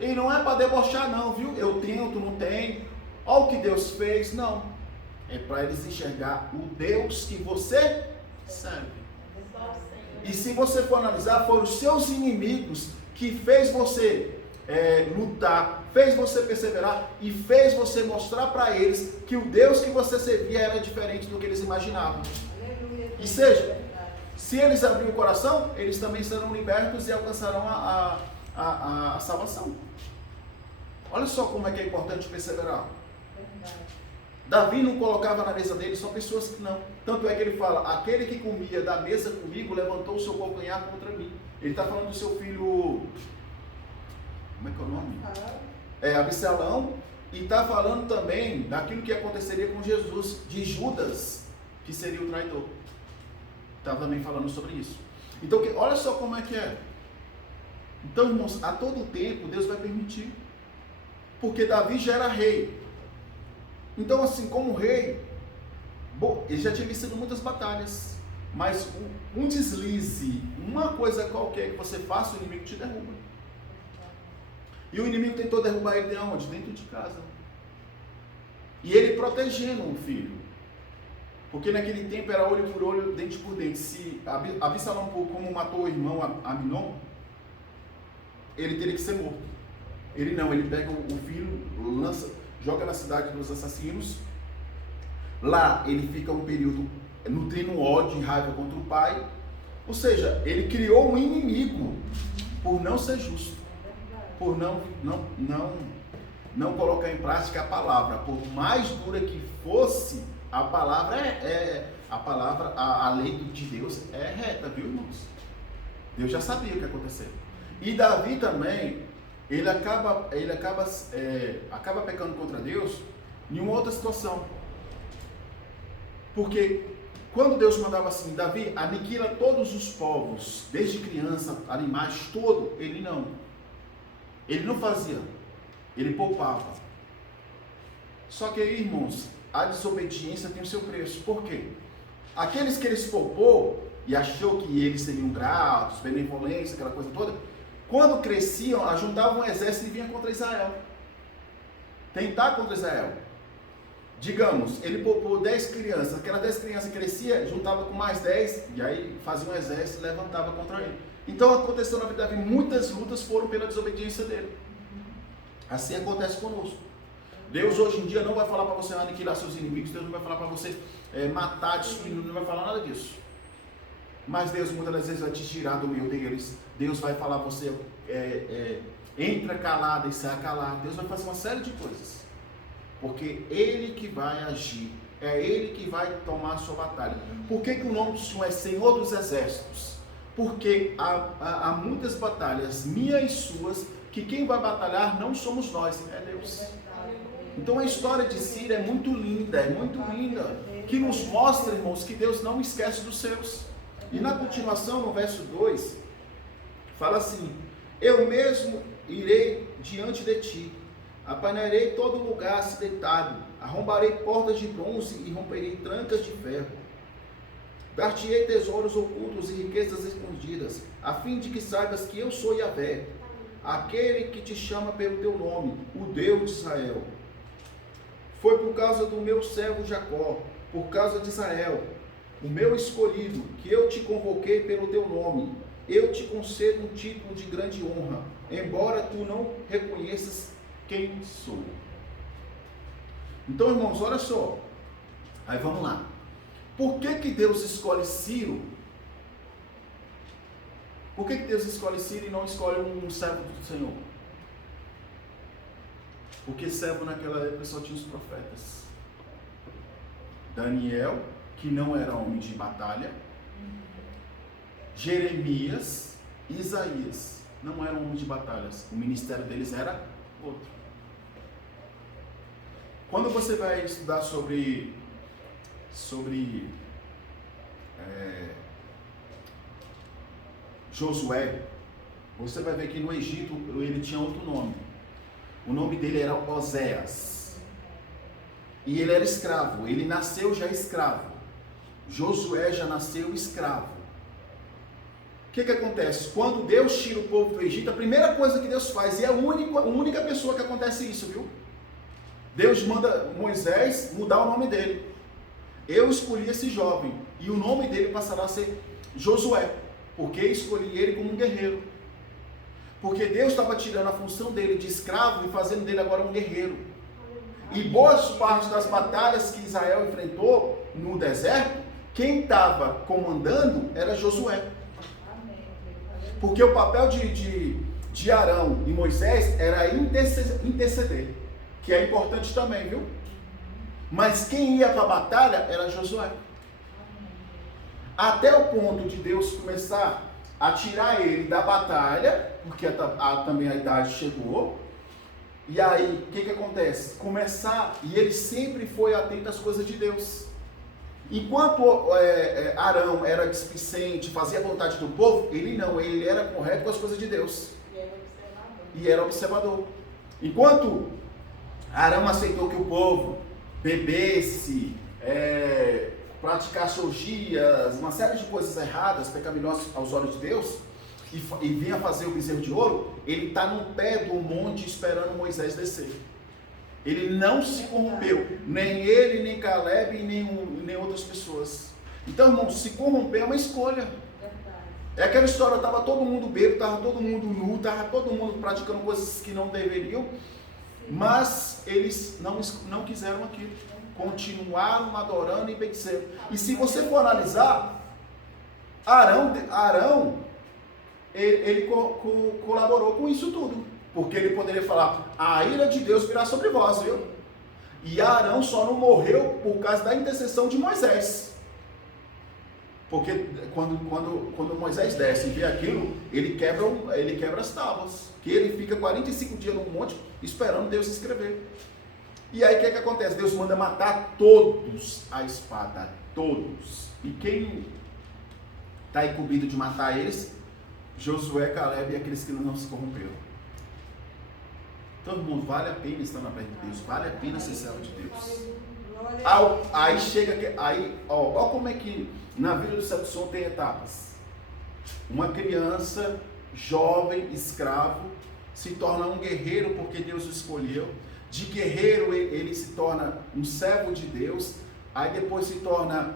E não é para debochar não, viu? Eu tenho, tu não tem. Olha o que Deus fez. Não. É para eles enxergar o Deus que você serve. E se você for analisar, foram os seus inimigos que fez você lutar, fez você perseverar e fez você mostrar para eles que o Deus que você servia era diferente do que eles imaginavam. E seja, se eles abrirem o coração, eles também serão libertos e alcançarão a salvação. Olha só como é que é importante perseverar. Davi não colocava na mesa dele só pessoas que não. Tanto é que ele fala, aquele que comia da mesa comigo levantou o seu calcanhar contra mim. Ele está falando do seu filho, como é que é o nome? Absalão. E está falando também daquilo que aconteceria com Jesus, de Judas, que seria o traidor. Está também falando sobre isso. Então, olha só como é que é. Então, irmãos, a todo tempo Deus vai permitir. Porque Davi já era rei. Então, assim, como rei, ele já tinha vencido muitas batalhas. Mas um deslize, uma coisa qualquer que você faça, o inimigo te derruba. E o inimigo tentou derrubar ele de onde? Dentro de casa. E ele protegendo o filho. Porque naquele tempo era olho por olho, dente por dente. Se Absalão, como matou o irmão Aminon, ele teria que ser morto. Ele não, ele pega o filho, joga na cidade dos assassinos. Lá ele fica um período nutrindo ódio e raiva contra o pai. Ou seja, ele criou um inimigo por não ser justo. Por não não colocar em prática a palavra, por mais dura que fosse, a palavra a lei de Deus é reta, viu, irmãos? Deus já sabia o que ia acontecer. E Davi também, ele acaba pecando contra Deus em uma outra situação. Porque quando Deus mandava assim, Davi, aniquila todos os povos, desde criança, animais, todo, ele não fazia, ele poupava. Só que aí, irmãos, a desobediência tem o seu preço. Por quê? Aqueles que eles poupou e achou que eles seriam gratos, benevolência, aquela coisa toda, quando cresciam, ajuntavam um exército e vinham contra Israel. Tentar contra Israel. Digamos, ele poupou 10 crianças, aquelas 10 crianças cresciam, juntava com mais 10, e aí fazia um exército e levantava contra ele. Então aconteceu na vida de Davi, muitas lutas foram pela desobediência dele. Assim acontece conosco. Deus hoje em dia não vai falar para você aniquilar seus inimigos, Deus não vai falar para você matar, destruir, não vai falar nada disso. Mas Deus muitas das vezes vai te tirar do meio deles. Deus vai falar para você, entra calado e sai calado. Deus vai fazer uma série de coisas. Porque Ele que vai agir, é Ele que vai tomar a sua batalha. Por que o nome do Senhor é Senhor dos Exércitos? Porque há muitas batalhas, minhas e suas, que quem vai batalhar não somos nós, é Deus. Então a história de Ciro é muito linda, que nos mostra, irmãos, que Deus não esquece dos seus. E na continuação, no verso 2, fala assim: eu mesmo irei diante de ti, apanharei todo lugar acidentado, arrombarei portas de bronze e romperei trancas de ferro. Dar-te-ei tesouros ocultos e riquezas escondidas, a fim de que saibas que eu sou Yahvé, aquele que te chama pelo teu nome, o Deus de Israel. Foi por causa do meu servo Jacó, por causa de Israel, o meu escolhido, que eu te convoquei pelo teu nome. Eu te concedo um título de grande honra, embora tu não reconheças quem sou. Então, irmãos, olha só. Aí vamos lá. Por que Deus escolhe Ciro? Por que Deus escolhe Ciro e não escolhe um servo do Senhor? Porque servo naquela época só tinha os profetas. Daniel, que não era homem de batalha. Jeremias, Isaías, não eram homens de batalhas. O ministério deles era outro. Quando você vai estudar sobre Josué, você vai ver que no Egito ele tinha outro nome. O nome dele era Oséias. E ele era escravo. Ele nasceu já escravo. Josué já nasceu escravo. O que acontece? Quando Deus tira o povo do Egito, a primeira coisa que Deus faz, e é a única pessoa que acontece isso, viu? Deus manda Moisés mudar o nome dele. Eu escolhi esse jovem, e o nome dele passará a ser Josué, porque escolhi ele como um guerreiro. Porque Deus estava tirando a função dele de escravo e fazendo dele agora um guerreiro. E boas partes das batalhas que Israel enfrentou no deserto, quem estava comandando era Josué. Porque o papel de Arão e Moisés era interceder, que é importante também, viu? Mas quem ia para a batalha era Josué. Até o ponto de Deus começar a tirar ele da batalha, porque também a idade chegou. E aí, o que acontece? E ele sempre foi atento às coisas de Deus. Enquanto Arão era displicente, fazia a vontade do povo, ele era correto com as coisas de Deus. E era observador. Enquanto Arão aceitou que o povo bebesse, praticasse orgias, uma série de coisas erradas, pecaminosas aos olhos de Deus, e vinha fazer o bezerro de ouro, ele está no pé do monte esperando Moisés descer. Ele não se corrompeu, nem ele, nem Caleb, nem outras pessoas. Então, irmão, se corromper é uma escolha. É aquela história, estava todo mundo bêbado, estava todo mundo nu, estava todo mundo praticando coisas que não deveriam, mas eles não quiseram aquilo. Continuaram adorando e bendizendo. E se você for analisar, Arão ele colaborou com isso tudo. Porque ele poderia falar, a ira de Deus virá sobre vós, viu? E Arão só não morreu por causa da intercessão de Moisés. Porque quando Moisés desce e vê aquilo, ele quebra as tábuas. Que ele fica 45 dias no monte esperando Deus escrever. E aí o que acontece? Deus manda matar todos a espada. Todos. E quem está incumbido de matar eles? Josué, Caleb e aqueles que não se corromperam. Todo mundo, vale a pena estar na presença de Deus. Vale a pena ser servo de Deus. Aí chega, ó como é que na vida do servo do Senhor tem etapas. Uma criança, jovem, escravo, se torna um guerreiro porque Deus o escolheu. De guerreiro ele se torna um servo de Deus. Aí depois se torna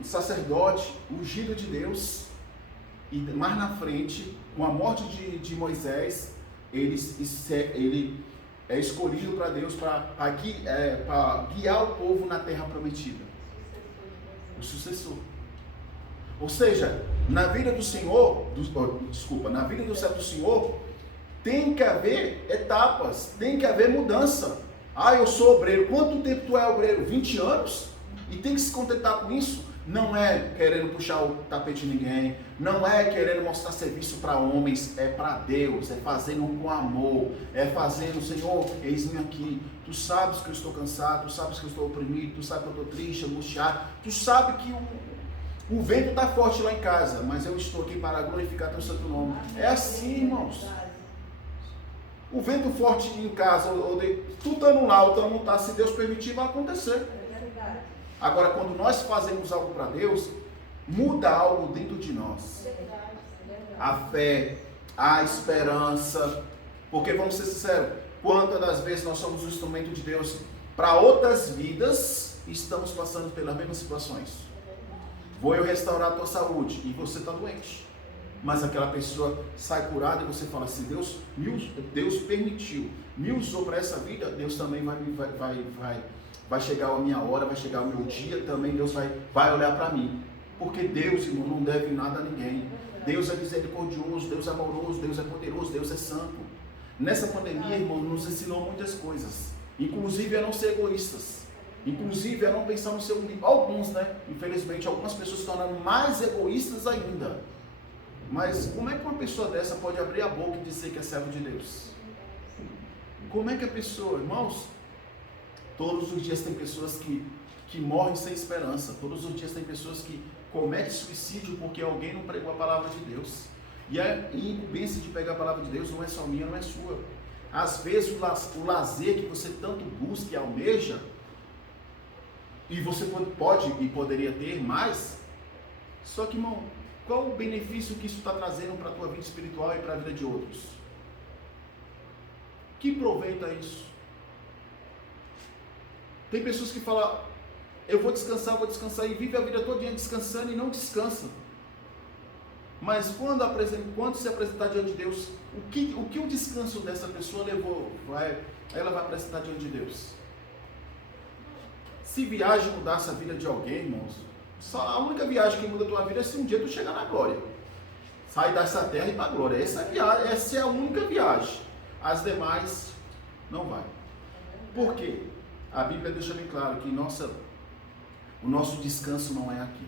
um sacerdote, ungido de Deus. E mais na frente, com a morte de Moisés, ele é escolhido para Deus para guiar o povo na terra prometida. O sucessor. Ou seja, na vida do Senhor, na vida do servo do Senhor, tem que haver etapas, tem que haver mudança. Eu sou obreiro. Quanto tempo tu é obreiro? 20 anos? E tem que se contentar com isso? Não é querendo puxar o tapete de ninguém, não é querendo mostrar serviço para homens, é para Deus, é fazendo com amor, é fazendo, Senhor, eis-me aqui, tu sabes que eu estou cansado, tu sabes que eu estou oprimido, tu sabes que eu estou triste, angustiado, tu sabes que o vento está forte lá em casa, mas eu estou aqui para glorificar teu santo nome. É assim, irmãos. O vento forte em casa, tu estando lá, ou tu não está, se Deus permitir, vai acontecer. Agora, quando nós fazemos algo para Deus, muda algo dentro de nós. A fé, a esperança. Porque, vamos ser sinceros, quantas das vezes nós somos um instrumento de Deus para outras vidas e estamos passando pelas mesmas situações. Vou eu restaurar a tua saúde e você está doente. Mas aquela pessoa sai curada e você fala assim, Deus permitiu, me usou para essa vida, Deus também vai chegar a minha hora, vai chegar o meu dia, também Deus vai olhar para mim. Porque Deus, irmão, não deve nada a ninguém. Deus é misericordioso, Deus é amoroso, Deus é poderoso, Deus é santo. Nessa pandemia, irmão, nos ensinou muitas coisas. Inclusive a não ser egoístas. Inclusive a não pensar no seu umbigo. Alguns, né? Infelizmente, algumas pessoas se tornaram mais egoístas ainda. Mas como é que uma pessoa dessa pode abrir a boca e dizer que é servo de Deus? Como é que a pessoa, irmãos... Todos os dias tem pessoas que morrem sem esperança. Todos os dias tem pessoas que cometem suicídio porque alguém não pregou a palavra de Deus. E a incumbência de pegar a palavra de Deus não é só minha, não é sua. Às vezes o lazer que você tanto busca e almeja, e você pode e poderia ter mais, só que, irmão, qual o benefício que isso está trazendo para a tua vida espiritual e para a vida de outros? Que proveito é isso? Tem pessoas que falam, eu vou descansar e vive a vida toda descansando e não descansa. Mas quando se apresentar diante de Deus, o que o descanso dessa pessoa levou? Ela vai apresentar diante de Deus. Se viagem mudasse a vida de alguém, irmãos, só a única viagem que muda a tua vida é se um dia tu chegar na glória. Sai dessa terra e ir para a glória. Essa é a única viagem. As demais, não vai. Por quê? A Bíblia deixa bem claro que o nosso descanso não é aqui.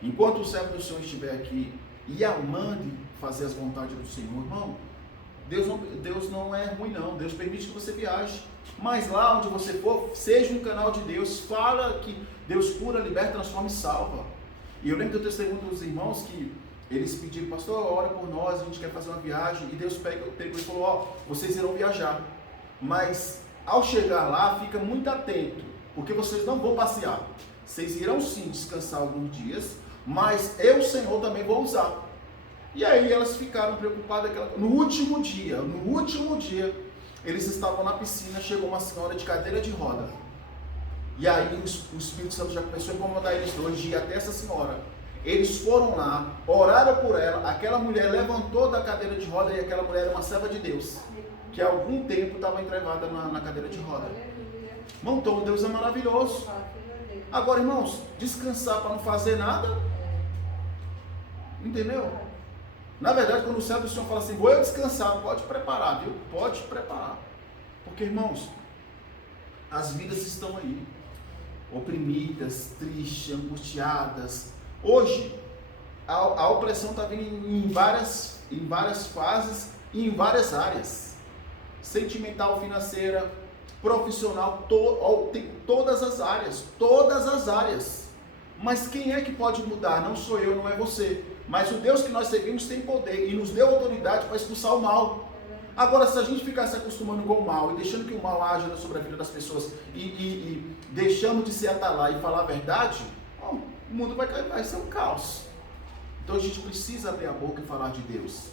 Enquanto o servo do Senhor estiver aqui e amando fazer as vontades do Senhor, irmão, Deus não é ruim não, Deus permite que você viaje. Mas lá onde você for, seja um canal de Deus, fala que Deus cura, liberta, transforma e salva. E eu lembro do testemunho dos irmãos que eles pediram, pastor, ora por nós, a gente quer fazer uma viagem. E Deus pegou e falou, vocês irão viajar. Mas ao chegar lá, fica muito atento, porque vocês não vão passear. Vocês irão sim descansar alguns dias, mas eu, Senhor, também vou usar. E aí elas ficaram preocupadas. No último dia, eles estavam na piscina, chegou uma senhora de cadeira de roda. E aí o Espírito Santo já começou a incomodar eles dois de ir até essa senhora. Eles foram lá, oraram por ela, aquela mulher levantou da cadeira de roda e aquela mulher era uma serva de Deus, que há algum tempo estava entrevada na cadeira de roda. Irmão, então Deus é maravilhoso. Agora, irmãos, descansar para não fazer nada, entendeu? Na verdade, quando o servo do Senhor fala assim, vou eu descansar, pode preparar, viu? Pode preparar. Porque, irmãos, as vidas estão aí, oprimidas, tristes, angustiadas. Hoje, a opressão está vindo em várias fases e em várias áreas. Sentimental, financeira, profissional, tem todas as áreas. Mas quem é que pode mudar? Não sou eu, não é você. Mas o Deus que nós servimos tem poder e nos deu autoridade para expulsar o mal. Agora, se a gente ficar se acostumando com o mal e deixando que o mal haja sobre a vida das pessoas e deixando de ser atalaia e falar a verdade, o mundo vai ser um caos. Então a gente precisa abrir a boca e falar de Deus.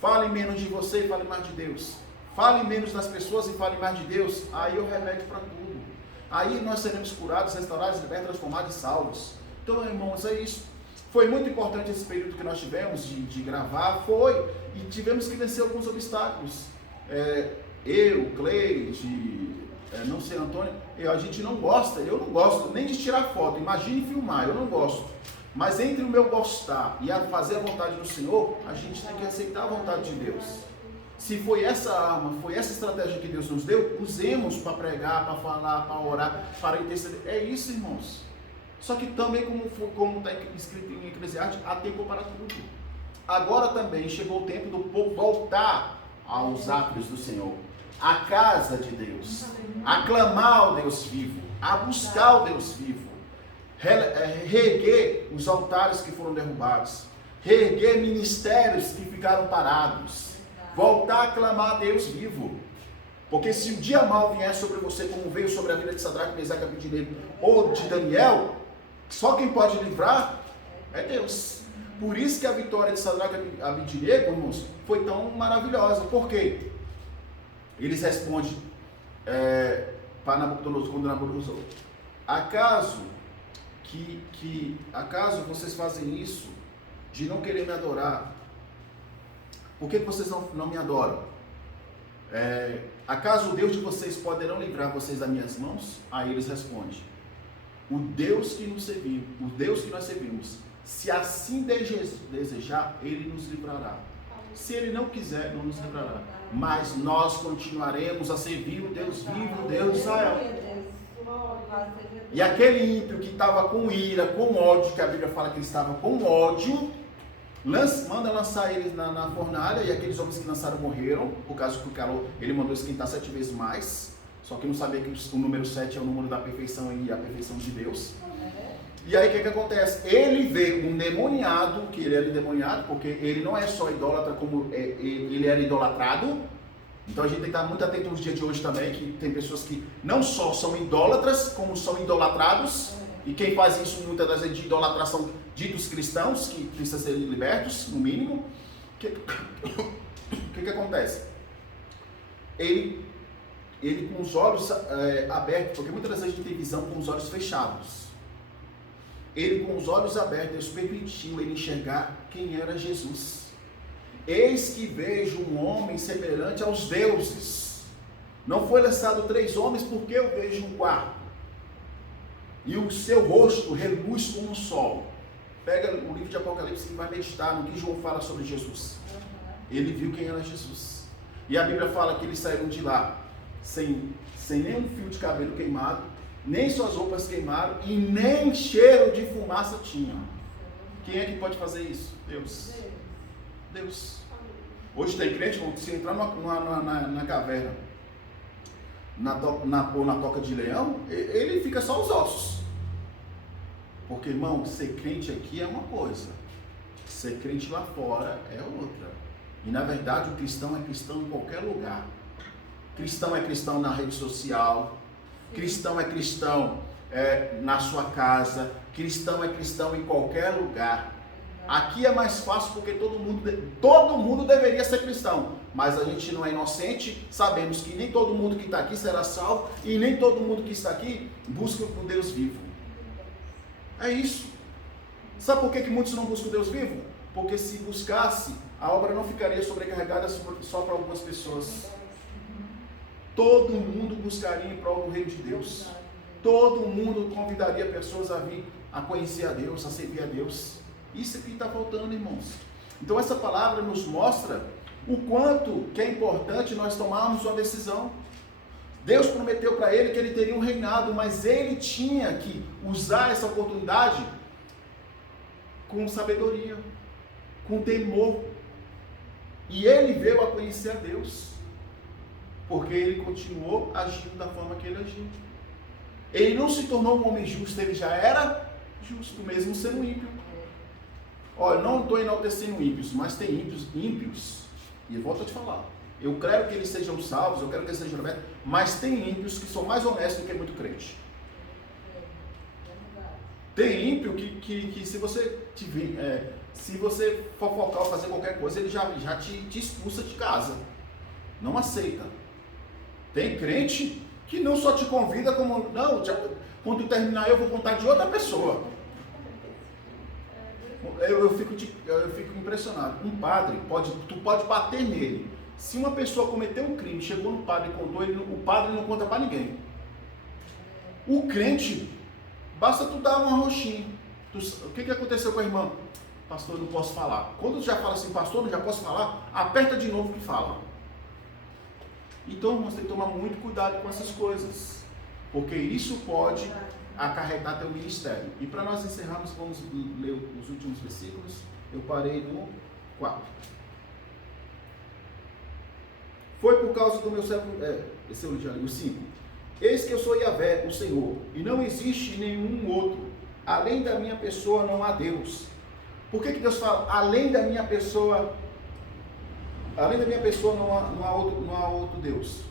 Fale menos de você e fale mais de Deus. Fale menos das pessoas e fale mais de Deus. Aí é o remédio para tudo. Aí nós seremos curados, restaurados, libertos, transformados e salvos. Então, irmãos, é isso. Foi muito importante esse período que nós tivemos de gravar, e tivemos que vencer alguns obstáculos. Eu, Cleide, não sei, Antônio, a gente não gosta, eu não gosto nem de tirar foto, imagine filmar, eu não gosto. Mas entre o meu gostar e a fazer a vontade do Senhor, a gente tem que aceitar a vontade de Deus. Se foi essa arma, foi essa estratégia que Deus nos deu, usemos para pregar, para falar, para orar, para interceder. É isso, irmãos. Só que também, como está escrito em Eclesiastes, há tempo para tudo. Agora também chegou o tempo do povo voltar aos átrios do Senhor, à casa de Deus, a clamar ao Deus vivo, a buscar o Deus vivo, reerguer os altares que foram derrubados, reerguer ministérios que ficaram parados, voltar a clamar a Deus vivo. Porque se o dia mal vier sobre você, como veio sobre a vida de Sadraque, Mesaque e Abednego ou de Daniel, só quem pode livrar é Deus. Por isso que a vitória de Sadraque e Abednego, irmãos, foi tão maravilhosa. Por quê? Eles respondem para Nabucodonosor, quando Nabucodonosor: acaso vocês fazem isso de não querer me adorar? Por que vocês não me adoram? Acaso o Deus de vocês poderão livrar vocês das minhas mãos? Aí eles respondem: o Deus que nós servimos, se assim desejar, Ele nos livrará. Se Ele não quiser, não nos livrará. Mas nós continuaremos a servir o Deus vivo, o Deus de Israel. E aquele ímpio que estava com ira, com ódio, que a Bíblia fala que ele estava com ódio, manda lançar eles na fornalha, e aqueles homens que lançaram morreram, por causa que o calor, ele mandou esquentar 7 vezes mais, só que não sabia que o número 7 é o número da perfeição e a perfeição de Deus. E aí o que acontece? Ele vê um endemoniado, que ele era endemoniado, porque ele não é só idólatra como ele era idolatrado. Então a gente tem que estar muito atento nos dias de hoje também, que tem pessoas que não só são idólatras, como são idolatrados. E quem faz isso muitas das vezes de idolatração ditos cristãos, que precisam ser libertos, no mínimo. O que acontece? Ele com os olhos abertos, porque muitas vezes a gente tem visão com os olhos fechados. Ele com os olhos abertos, Deus permitiu ele enxergar quem era Jesus. Eis que vejo um homem semelhante aos deuses. Não foi lançado 3 homens, porque eu vejo um quarto. E o seu rosto reluz como o sol. Pega o livro de Apocalipse e vai meditar no que João fala sobre Jesus. Ele viu quem era Jesus. E a Bíblia fala que eles saíram de lá sem nenhum fio de cabelo queimado, nem suas roupas queimaram e nem cheiro de fumaça tinham. Quem é que pode fazer isso? Deus. Deus. Hoje tem crente, se entrar na caverna, na toca de leão, ele fica só os ossos. Porque, irmão, ser crente aqui é uma coisa, ser crente lá fora é outra. E na verdade o cristão é cristão em qualquer lugar. Cristão é cristão na rede social, cristão é cristão na sua casa, cristão é cristão em qualquer lugar. Aqui é mais fácil porque todo mundo deveria ser cristão, mas a gente não é inocente, sabemos que nem todo mundo que está aqui será salvo e nem todo mundo que está aqui busca o Deus vivo. É isso. Sabe por que muitos não buscam o Deus vivo? Porque se buscasse, a obra não ficaria sobrecarregada só para algumas pessoas. Todo mundo buscaria em prol do reino de Deus. Todo mundo convidaria pessoas a vir a conhecer a Deus, a servir a Deus. Isso é que está faltando, irmãos. Então essa palavra nos mostra o quanto que é importante nós tomarmos uma decisão. Deus prometeu para ele que ele teria um reinado, mas ele tinha que usar essa oportunidade com sabedoria, com temor. E ele veio a conhecer a Deus, porque ele continuou agindo da forma que ele agiu. Ele não se tornou um homem justo, ele já era justo, mesmo sendo ímpio. Olha, não estou enaltecendo ímpios, mas tem ímpios, e eu volto a te falar, eu quero que eles sejam salvos, eu quero que eles sejam libertos, mas tem ímpios que são mais honestos do que muito crente. Tem ímpio que se você se você fofocar ou fazer qualquer coisa, ele já te expulsa de casa. Não aceita. Tem crente que não só te convida como, não, quando tu terminar eu vou contar de outra pessoa. Eu fico impressionado. Um padre, tu pode bater nele. Se uma pessoa cometeu um crime, chegou no padre e contou, o padre não conta para ninguém. O crente, basta tu dar um arroxinho. O que aconteceu com a irmã? Pastor, eu não posso falar. Quando tu já fala assim, pastor, não já posso falar, aperta de novo que fala. Então, irmãos, tem que tomar muito cuidado com essas coisas, porque isso pode acarretar teu ministério. E para nós encerrarmos, vamos ler os últimos versículos. Eu parei no 4. Foi por causa do meu servo, esse é o 5. Eis que eu sou Yahvé, o Senhor, e não existe nenhum outro. Além da minha pessoa não há Deus. Por que Deus fala, além da minha pessoa não há outro Deus?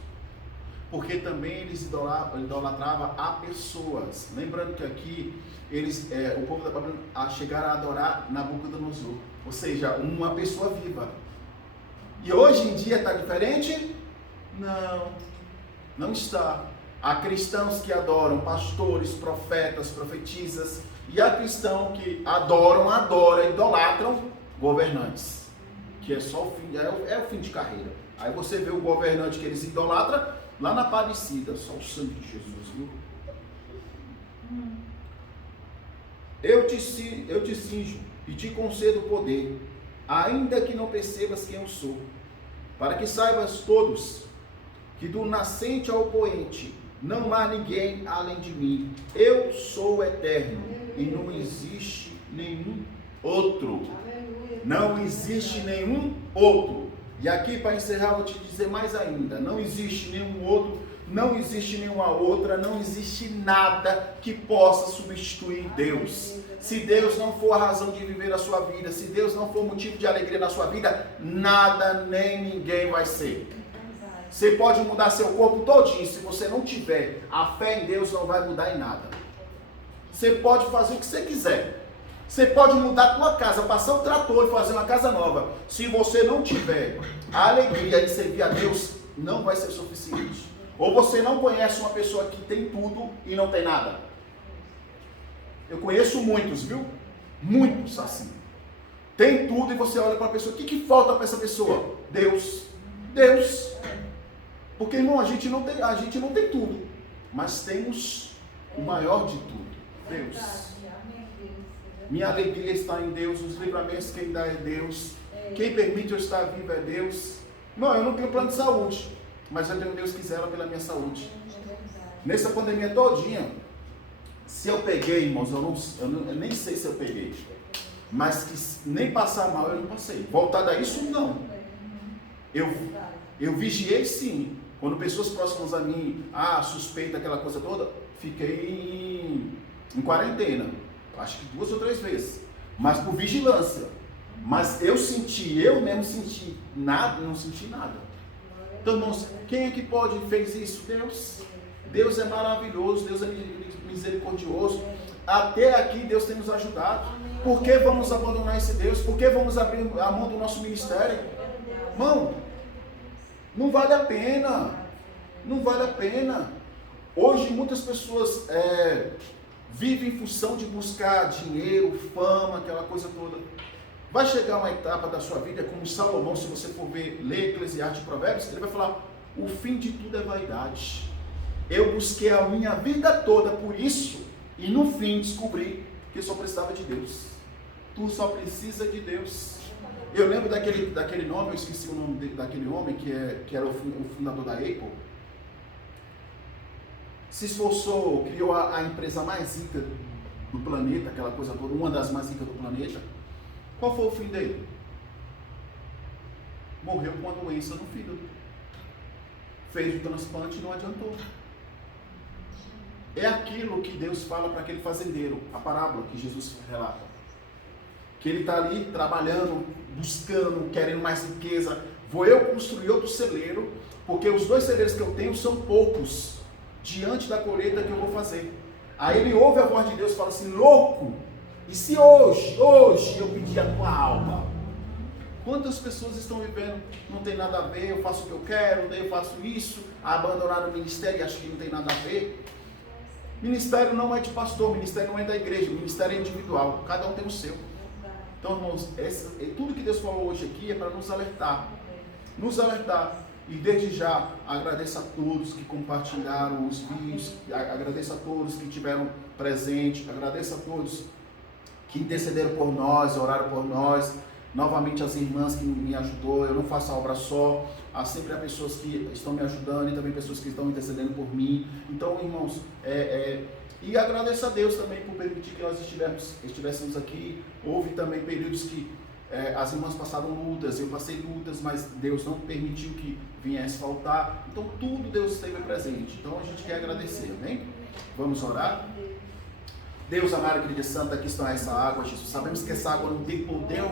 Porque também eles idolatravam a pessoas. Lembrando que aqui o povo da Babilônia chegaram a adorar Nabucodonosor, ou seja, uma pessoa viva. E hoje em dia está diferente? Não está. Há cristãos que adoram pastores, profetas, profetisas, e há cristãos que adoram, idolatram governantes, que é só o fim, é o fim de carreira. Aí você vê o governante que eles idolatram lá na Aparecida, só o sangue de Jesus, viu? Eu te cinjo e te concedo poder, ainda que não percebas quem eu sou, para que saibas todos que do nascente ao poente não há ninguém além de mim. Eu sou eterno e não existe nenhum outro. Não existe nenhum outro. E aqui, para encerrar, vou te dizer mais ainda. Não existe nenhum outro, não existe nenhuma outra, não existe nada que possa substituir Deus. Se Deus não for a razão de viver a sua vida, se Deus não for motivo de alegria na sua vida, nada nem ninguém vai ser. Você pode mudar seu corpo todinho, se você não tiver a fé em Deus, não vai mudar em nada. Você pode fazer o que você quiser. Você pode mudar a tua casa, passar o trator e fazer uma casa nova. Se você não tiver a alegria de servir a Deus, não vai ser suficiente. Ou você não conhece uma pessoa que tem tudo e não tem nada. Eu conheço muitos, viu? Muitos assim. Tem tudo e você olha para a pessoa, o que falta para essa pessoa? Deus. Porque, irmão, a gente não tem tudo, mas temos o maior de tudo, Deus. Minha alegria está em Deus, os livramentos quem dá é Deus, quem permite eu estar vivo é Deus. Não, eu não tenho plano de saúde, mas eu tenho Deus que zela pela minha saúde. Nessa pandemia todinha, se eu peguei, irmãos, eu nem sei se eu peguei, mas que nem passar mal eu não passei. Voltado a isso, não. Eu vigiei sim. Quando pessoas próximas a mim, suspeita, aquela coisa toda, fiquei em quarentena. Acho que 2 ou 3 vezes. Mas por vigilância. Mas eu mesmo senti nada, não senti nada. Então, irmãos, quem é que fez isso? Deus. Deus é maravilhoso, Deus é misericordioso. Até aqui Deus tem nos ajudado. Por que vamos abandonar esse Deus? Por que vamos abrir a mão do nosso ministério? Irmão, não vale a pena. Não vale a pena. Hoje muitas pessoas vivem em função de buscar dinheiro, fama, aquela coisa toda. Vai chegar uma etapa da sua vida, como Salomão, se você for ler Eclesiastes e Provérbios, ele vai falar, o fim de tudo é vaidade. Eu busquei a minha vida toda por isso, e no fim descobri que eu só precisava de Deus. Tu só precisa de Deus. Eu lembro daquele nome, eu esqueci o nome daquele homem que era o fundador da Apple. Se esforçou, criou a empresa mais rica do planeta, aquela coisa toda, uma das mais ricas do planeta. Qual foi o fim dele? Morreu com uma doença no fígado. Fez o transplante e não adiantou. É aquilo que Deus fala para aquele fazendeiro, a parábola que Jesus relata. Que ele está ali trabalhando, buscando, querendo mais riqueza. Vou eu construir outro celeiro, porque os 2 celeiros que eu tenho são poucos diante da colheita que eu vou fazer. Aí ele ouve a voz de Deus e fala assim: louco, e se hoje eu pedir a tua alma? Quantas pessoas estão vivendo, não tem nada a ver, eu faço o que eu quero, daí eu faço isso, abandonaram o ministério e acho que não tem nada a ver. Ministério não é de pastor, ministério não é da igreja, ministério é individual, cada um tem o seu. Então, irmãos, tudo que Deus falou hoje aqui é para nos alertar. Nos alertar. E desde já, agradeço a todos que compartilharam os vídeos, agradeço a todos que tiveram presente, agradeço a todos que intercederam por nós, oraram por nós. Novamente as irmãs que me ajudou, eu não faço a obra só, sempre há pessoas que estão me ajudando e também pessoas que estão intercedendo por mim. Então, irmãos, e agradeço a Deus também por permitir que nós estivéssemos aqui. Houve também períodos que as irmãs passaram lutas, eu passei lutas, mas Deus não permitiu que viesse faltar. Então tudo Deus esteve presente. Então a gente quer agradecer, amém? Vamos orar? Deus amado, querido e santo, aqui está essa água, Jesus. Sabemos que essa água não tem poder,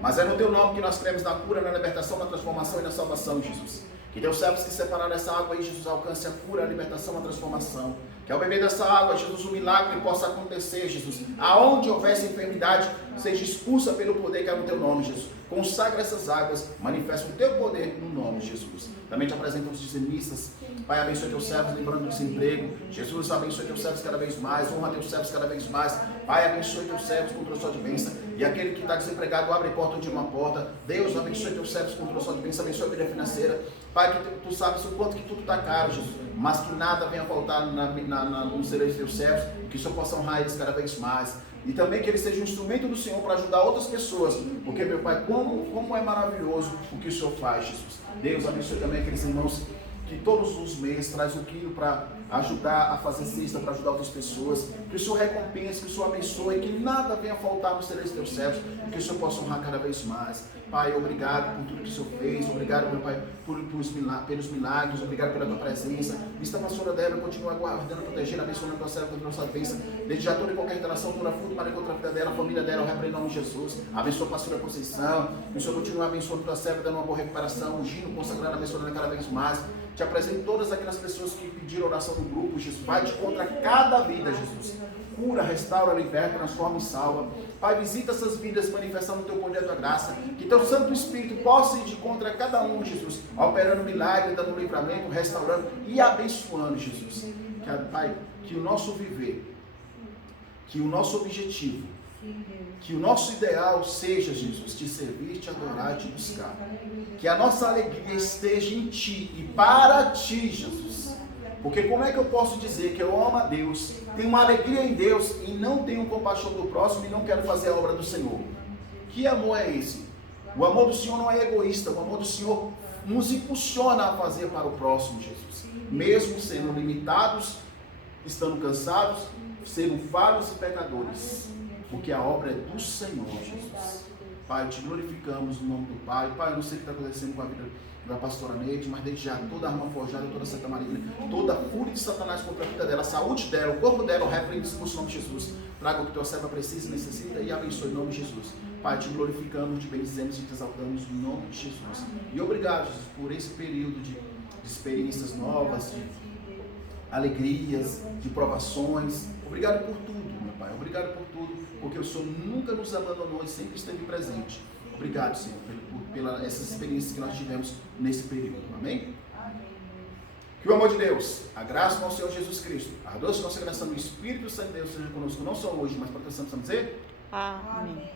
mas é no teu nome que nós cremos na cura, na libertação, na transformação e na salvação, Jesus. Que Deus servos que separaram essa água aí, Jesus, alcance a cura, a libertação, a transformação. Que ao beber dessa água, Jesus, o milagre possa acontecer, Jesus. Aonde houvesse enfermidade, seja expulsa pelo poder que é no teu nome, Jesus. Consagra essas águas, manifesta o teu poder no nome de Jesus. Também te apresento os dizimistas. Pai, abençoe teus servos, livrando do desemprego. Jesus, abençoe teus servos cada vez mais. Honra teus servos cada vez mais. Pai, abençoe teus servos com trouxa de bênção. E aquele que está desempregado, abre porta onde uma porta. Deus, abençoe teus servos com trouxa de bênção. Abençoe a vida financeira. Pai, que tu sabes o quanto que tudo está caro, Jesus. Mas que nada venha faltar no celeiros de teus servos. Que o Senhor possa honrar eles cada vez mais. E também que ele seja um instrumento do Senhor para ajudar outras pessoas. Porque, meu Pai, como é maravilhoso o que o Senhor faz, Jesus. Deus, abençoe também aqueles irmãos que todos os meses traz um quilo para ajudar a fazer cesta, para ajudar outras pessoas. Que o Senhor recompense, que o Senhor abençoe, que nada venha faltar nos celeiros de teus servos. E que o Senhor possa honrar cada vez mais. Pai, obrigado por tudo que o Senhor fez. Obrigado, meu Pai, pelos milagres. Obrigado pela tua presença. Vista a pastora dela, continua guardando, protegendo, abençoando a tua serva contra a nossa bênção. Desde já toda e qualquer relação, toda fruto, para contra a vida dela, a família dela, eu repreendo em nome de Jesus. Abençoa a pastora Conceição. Que o Senhor continue abençoando a tua serva, dando uma boa recuperação, ungindo, consagrando, abençoando cada vez mais. Te apresento todas aquelas pessoas que pediram oração no grupo, Jesus. Vai de contra cada vida, Jesus. Cura, restaura, liberta, transforma e salva. Pai, visita essas vidas, manifestando o teu poder e a tua graça. Que teu Santo Espírito possa ir de contra cada um, Jesus. Operando milagre, dando livramento, restaurando e abençoando, Jesus. Pai, que o nosso viver, que o nosso objetivo, que o nosso ideal seja, Jesus, te servir, te adorar e te buscar. Que a nossa alegria esteja em ti e para ti, Jesus. Porque como é que eu posso dizer que eu amo a Deus, tenho uma alegria em Deus e não tenho compaixão do próximo e não quero fazer a obra do Senhor? Que amor é esse? O amor do Senhor não é egoísta, o amor do Senhor nos impulsiona a fazer para o próximo, Jesus. Mesmo sendo limitados, estando cansados, sendo falhos e pecadores. Porque a obra é do Senhor, Jesus. Pai, te glorificamos no nome do Pai. Pai, eu não sei o que está acontecendo com a vida da pastora Neide, mas desde já toda arma forjada, toda Santa Maria, toda a fúria de Satanás contra a vida dela, a saúde dela, o corpo dela, o repreendo e expulso no nome de Jesus. Traga o que tua serva precisa e necessita e abençoe em nome de Jesus. Pai, te glorificamos, te bendizemos e te exaltamos no nome de Jesus. E obrigado, Jesus, por esse período de experiências novas, de alegrias, de provações. Obrigado por tudo, meu Pai. Obrigado por tudo, porque o Senhor nunca nos abandonou e sempre esteve presente. Obrigado, Senhor, pelas experiências que nós tivemos nesse período. Amém? Que o amor de Deus, a graça do nosso Senhor Jesus Cristo, a doce consagração do Espírito Santo de Deus seja conosco, não só hoje, mas para que possamos dizer amém.